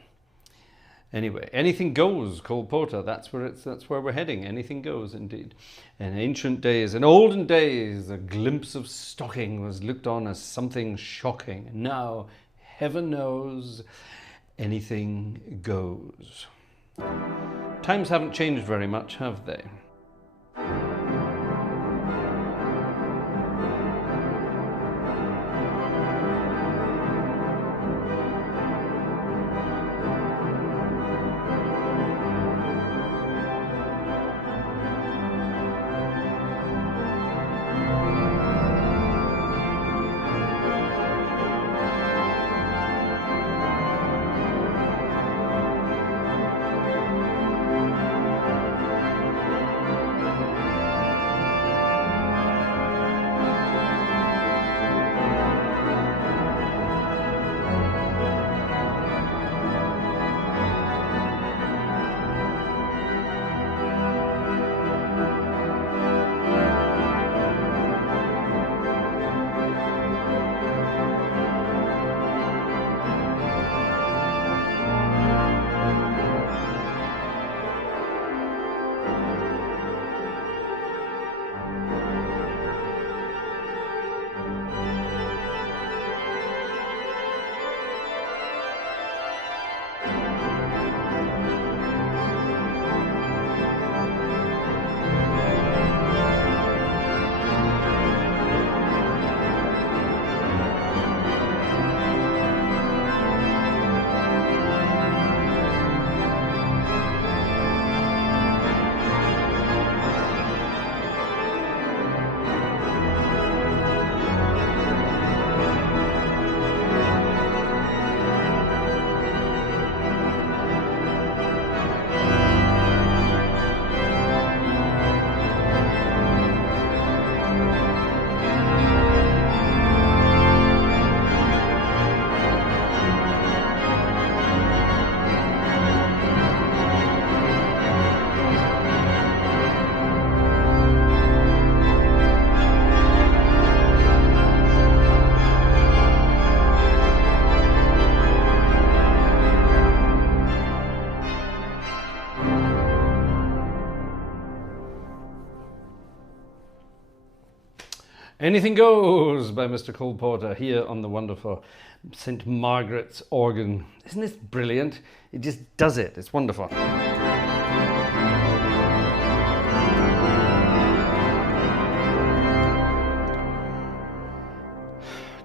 Anyway, anything goes, Cole Porter. That's where we're heading. Anything goes, indeed. In ancient days, in olden days, a glimpse of stocking was looked on as something shocking. Now, heaven knows, anything goes. Times haven't changed very much, have they? Anything Goes by Mr. Cole Porter here on the wonderful St. Margaret's organ. Isn't this brilliant? It just does it. It's wonderful.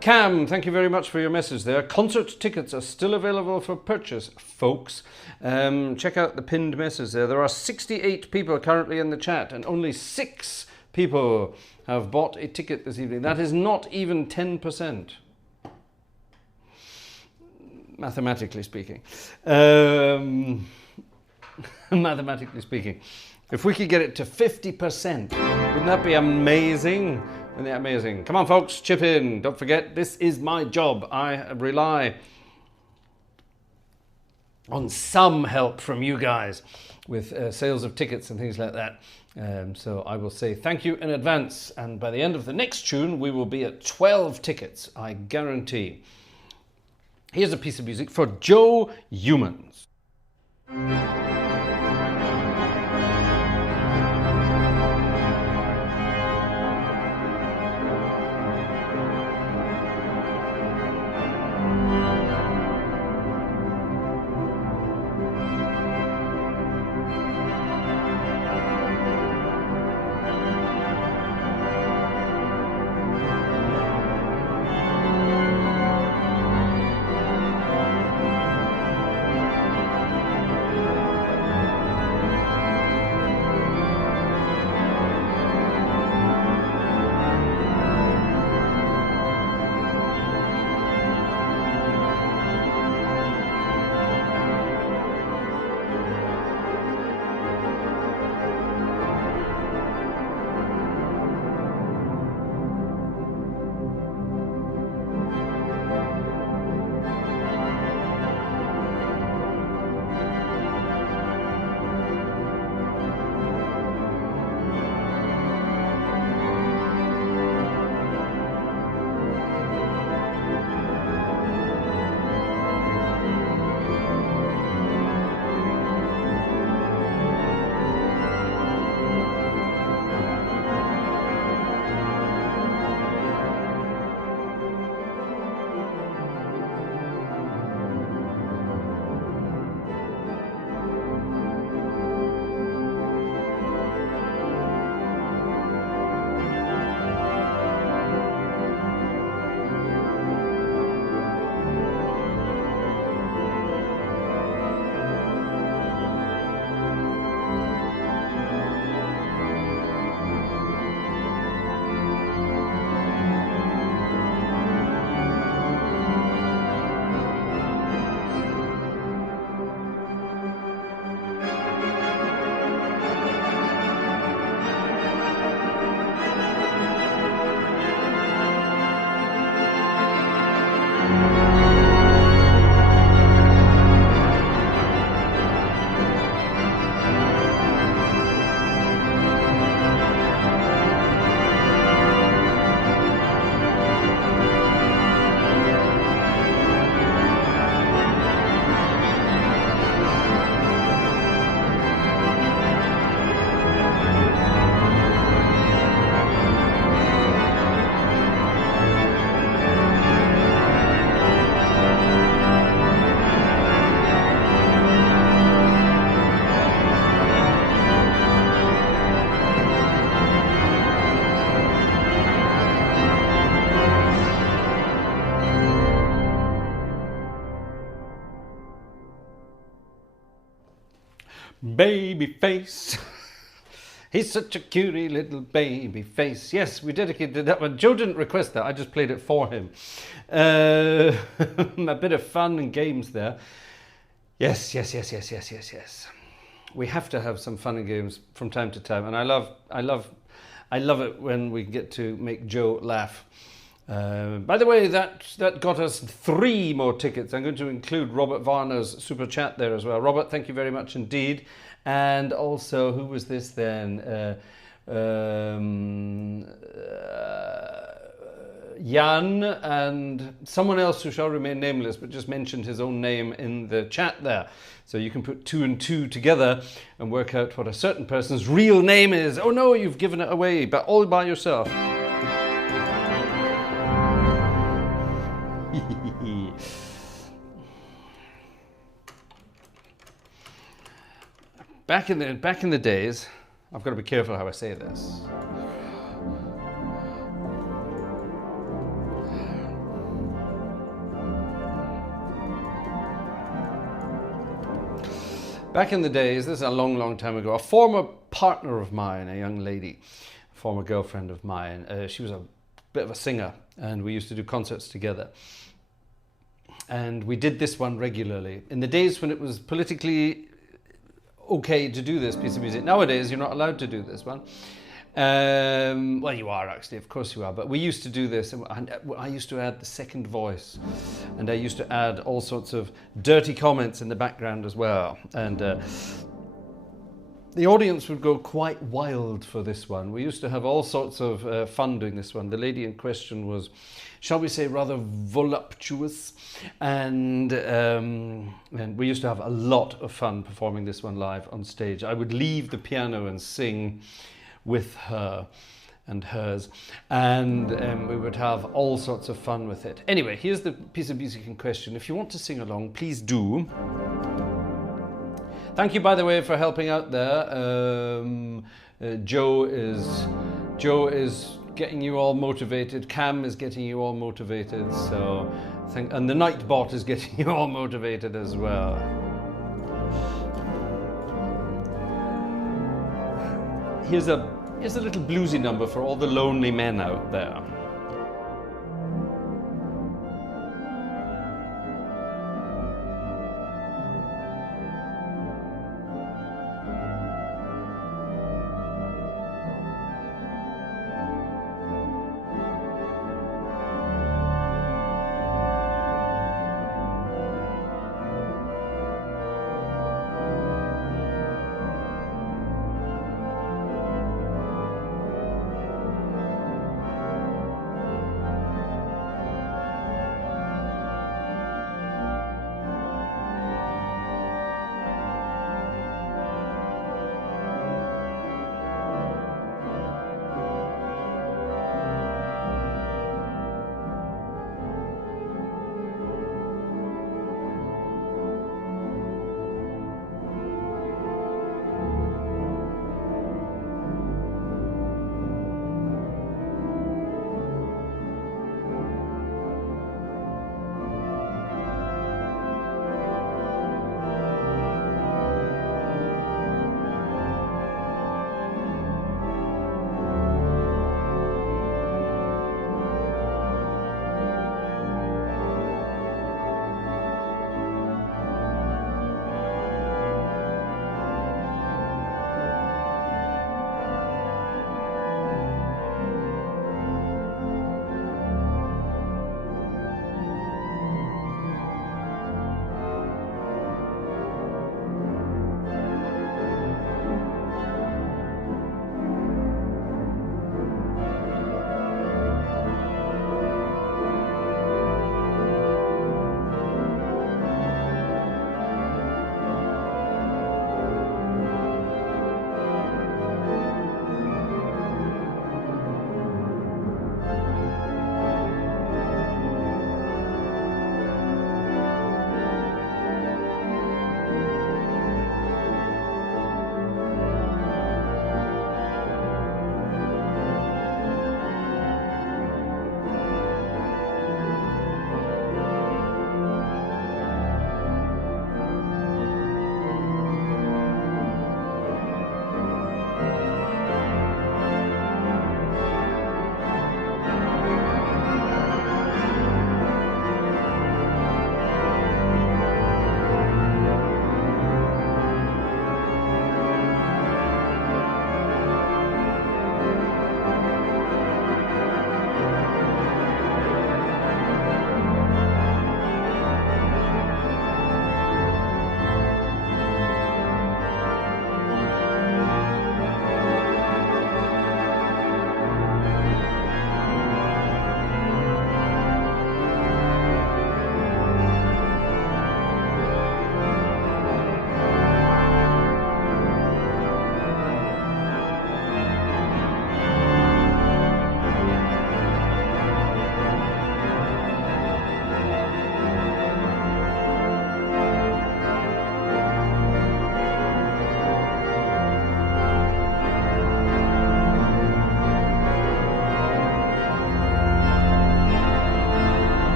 Cam, thank you very much for your message there. Concert tickets are still available for purchase, folks. Check out the pinned message there. There are 68 people currently in the chat and only 6 people have bought a ticket this evening. That is not even 10%. Mathematically speaking. Mathematically speaking. If we could get it to 50%, wouldn't that be amazing? Isn't that amazing? Come on, folks, chip in. Don't forget, this is my job. I rely on some help from you guys with sales of tickets and things like that. So I will say thank you in advance. And by the end of the next tune, we will be at 12 tickets, I guarantee. Here's a piece of music for Joe Humans. Baby face. He's such a cutie little baby face. Yes, we dedicated that one. Joe didn't request that. I just played it for him. A bit of fun and games there. Yes. We have to have some fun and games from time to time, and I love it when we get to make Joe laugh. By the way, that got us 3 more tickets. I'm going to include Robert Varner's super chat there as well. Robert, thank you very much indeed. And also, who was this then? Jan and someone else who shall remain nameless, but just mentioned his own name in the chat there. So you can put 2 and 2 together and work out what a certain person's real name is. Oh no, you've given it away, but all by yourself. Back in the days, I've got to be careful how I say this. Back in the days, this is a long time ago, a former partner of mine, a young lady, a former girlfriend of mine, she was a bit of a singer, and we used to do concerts together. And we did this one regularly. In the days when it was politically okay to do this piece of music. Nowadays, you're not allowed to do this one. Well, you are actually, of course you are, but we used to do this, and I used to add the second voice, and I used to add all sorts of dirty comments in the background as well. And the audience would go quite wild for this one. We used to have all sorts of fun doing this one. The lady in question was, shall we say, rather voluptuous, and we used to have a lot of fun performing this one live on stage. I would leave the piano and sing with her and hers, and we would have all sorts of fun with it. Anyway, here's the piece of music in question. If you want to sing along, please do. Thank you, by the way, for helping out there. Joe is getting you all motivated. Cam is getting you all motivated. So, and the Nightbot is getting you all motivated as well. Here's a little bluesy number for all the lonely men out there.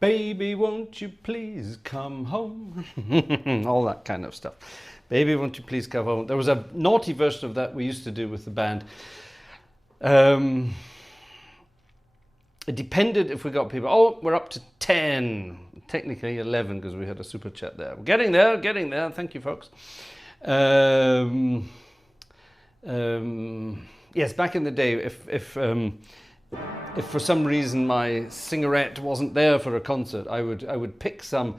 Baby, won't you please come home? All that kind of stuff. Baby, won't you please come home? There was a naughty version of that we used to do with the band. It depended if we got people. Oh, we're up to 10. Technically 11 because we had a super chat there. We're getting there, getting there. Thank you, folks. Yes, back in the day, if for some reason my singerette wasn't there for a concert, I would pick some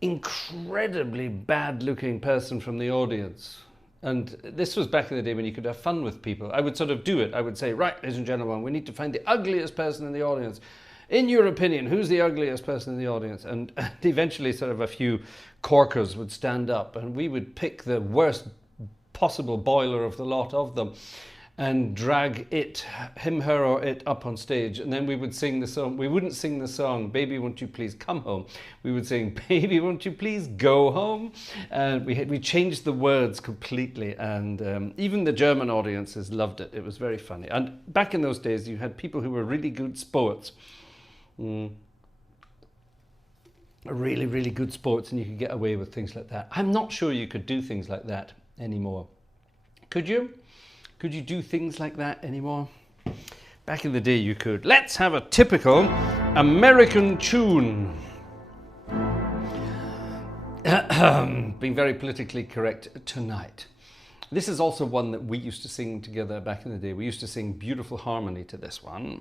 incredibly bad-looking person from the audience. And this was back in the day when you could have fun with people. I would sort of do it. I would say, right, ladies and gentlemen, we need to find the ugliest person in the audience. In your opinion, who's the ugliest person in the audience? And eventually sort of a few corkers would stand up and we would pick the worst possible boiler of the lot of them and drag him, her or it up on stage, and then we would sing the song. We wouldn't sing the song, Baby Won't You Please Come Home. We would sing, Baby Won't You Please Go Home. And we changed the words completely, and even the German audiences loved it. It was very funny. And back in those days, you had people who were really good sports. Really, really good sports, and you could get away with things like that. I'm not sure you could do things like that anymore. Could you? Could you do things like that anymore? Back in the day you could. Let's have a typical American tune. Being very politically correct tonight. This is also one that we used to sing together back in the day. We used to sing beautiful harmony to this one.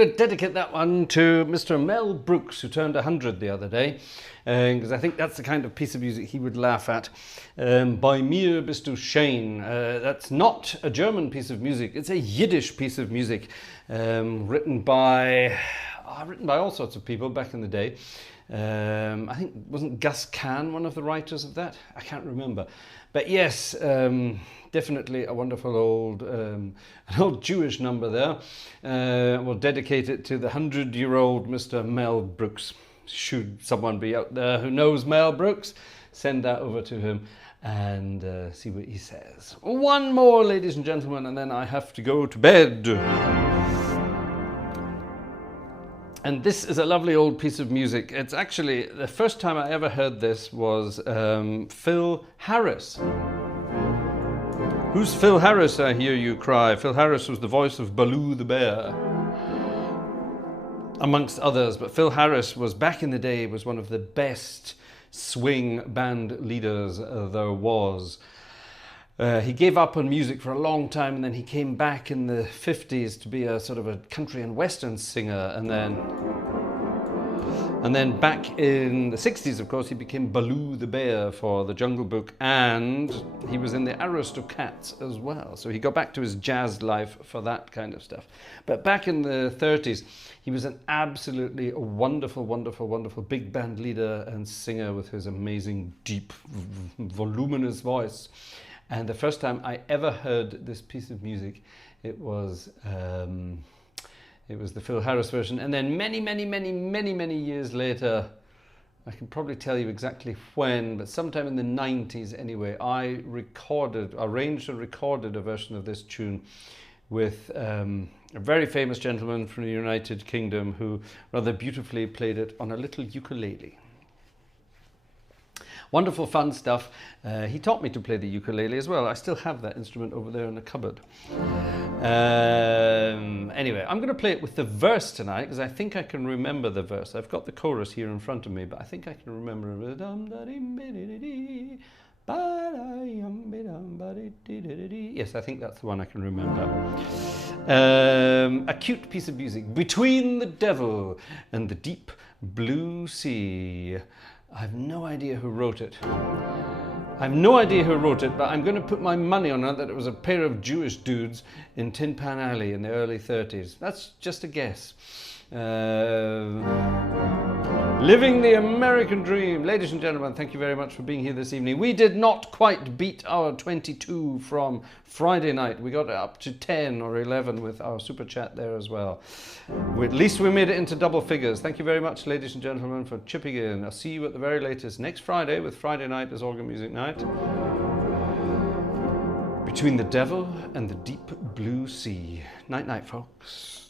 going to dedicate that one to Mr. Mel Brooks, who turned 100 the other day, because I think that's the kind of piece of music he would laugh at. Bei mir bist du schön. That's not a German piece of music, it's a Yiddish piece of music, written by all sorts of people back in the day. I think, wasn't Gus Kahn one of the writers of that? I can't remember. But yes, definitely a wonderful old, an old Jewish number there. We'll dedicate it to the 100-year-old Mr. Mel Brooks. Should someone be out there who knows Mel Brooks, send that over to him and see what he says. One more, ladies and gentlemen, and then I have to go to bed. And this is a lovely old piece of music. It's actually, the first time I ever heard this was Phil Harris. Who's Phil Harris, I hear you cry? Phil Harris was the voice of Baloo the Bear, amongst others. But Phil Harris was, back in the day, was one of the best swing band leaders there was. He gave up on music for a long time, and then he came back in the 50s to be a sort of a country and western singer, and then back in the 60s, of course, he became Baloo the Bear for the Jungle Book, and he was in the Aristocats as well. So he got back to his jazz life for that kind of stuff. But back in the 30s, he was an absolutely wonderful, wonderful, wonderful big band leader and singer with his amazing, deep, voluminous voice. And the first time I ever heard this piece of music, it was the Phil Harris version. And then many years later, I can probably tell you exactly when, but sometime in the 90s anyway, I arranged and recorded a version of this tune with a very famous gentleman from the United Kingdom who rather beautifully played it on a little ukulele. Wonderful, fun stuff. He taught me to play the ukulele as well. I still have that instrument over there in the cupboard. Anyway, I'm going to play it with the verse tonight because I think I can remember the verse. I've got the chorus here in front of me, but I think I can remember it. Yes, I think that's the one I can remember. A cute piece of music. Between the devil and the deep blue sea. I have no idea who wrote it. But I'm going to put my money on it that it was a pair of Jewish dudes in Tin Pan Alley in the early 30s. That's just a guess. Living the American dream. Ladies and gentlemen, thank you very much for being here this evening. We did not quite beat our 22 from Friday night. We got it up to 10 or 11 with our super chat there as well. At least we made it into double figures. Thank you very much, ladies and gentlemen, for chipping in. I'll see you at the very latest next Friday with Friday night as Organ Music Night. Between the devil and the deep blue sea. Night night, folks.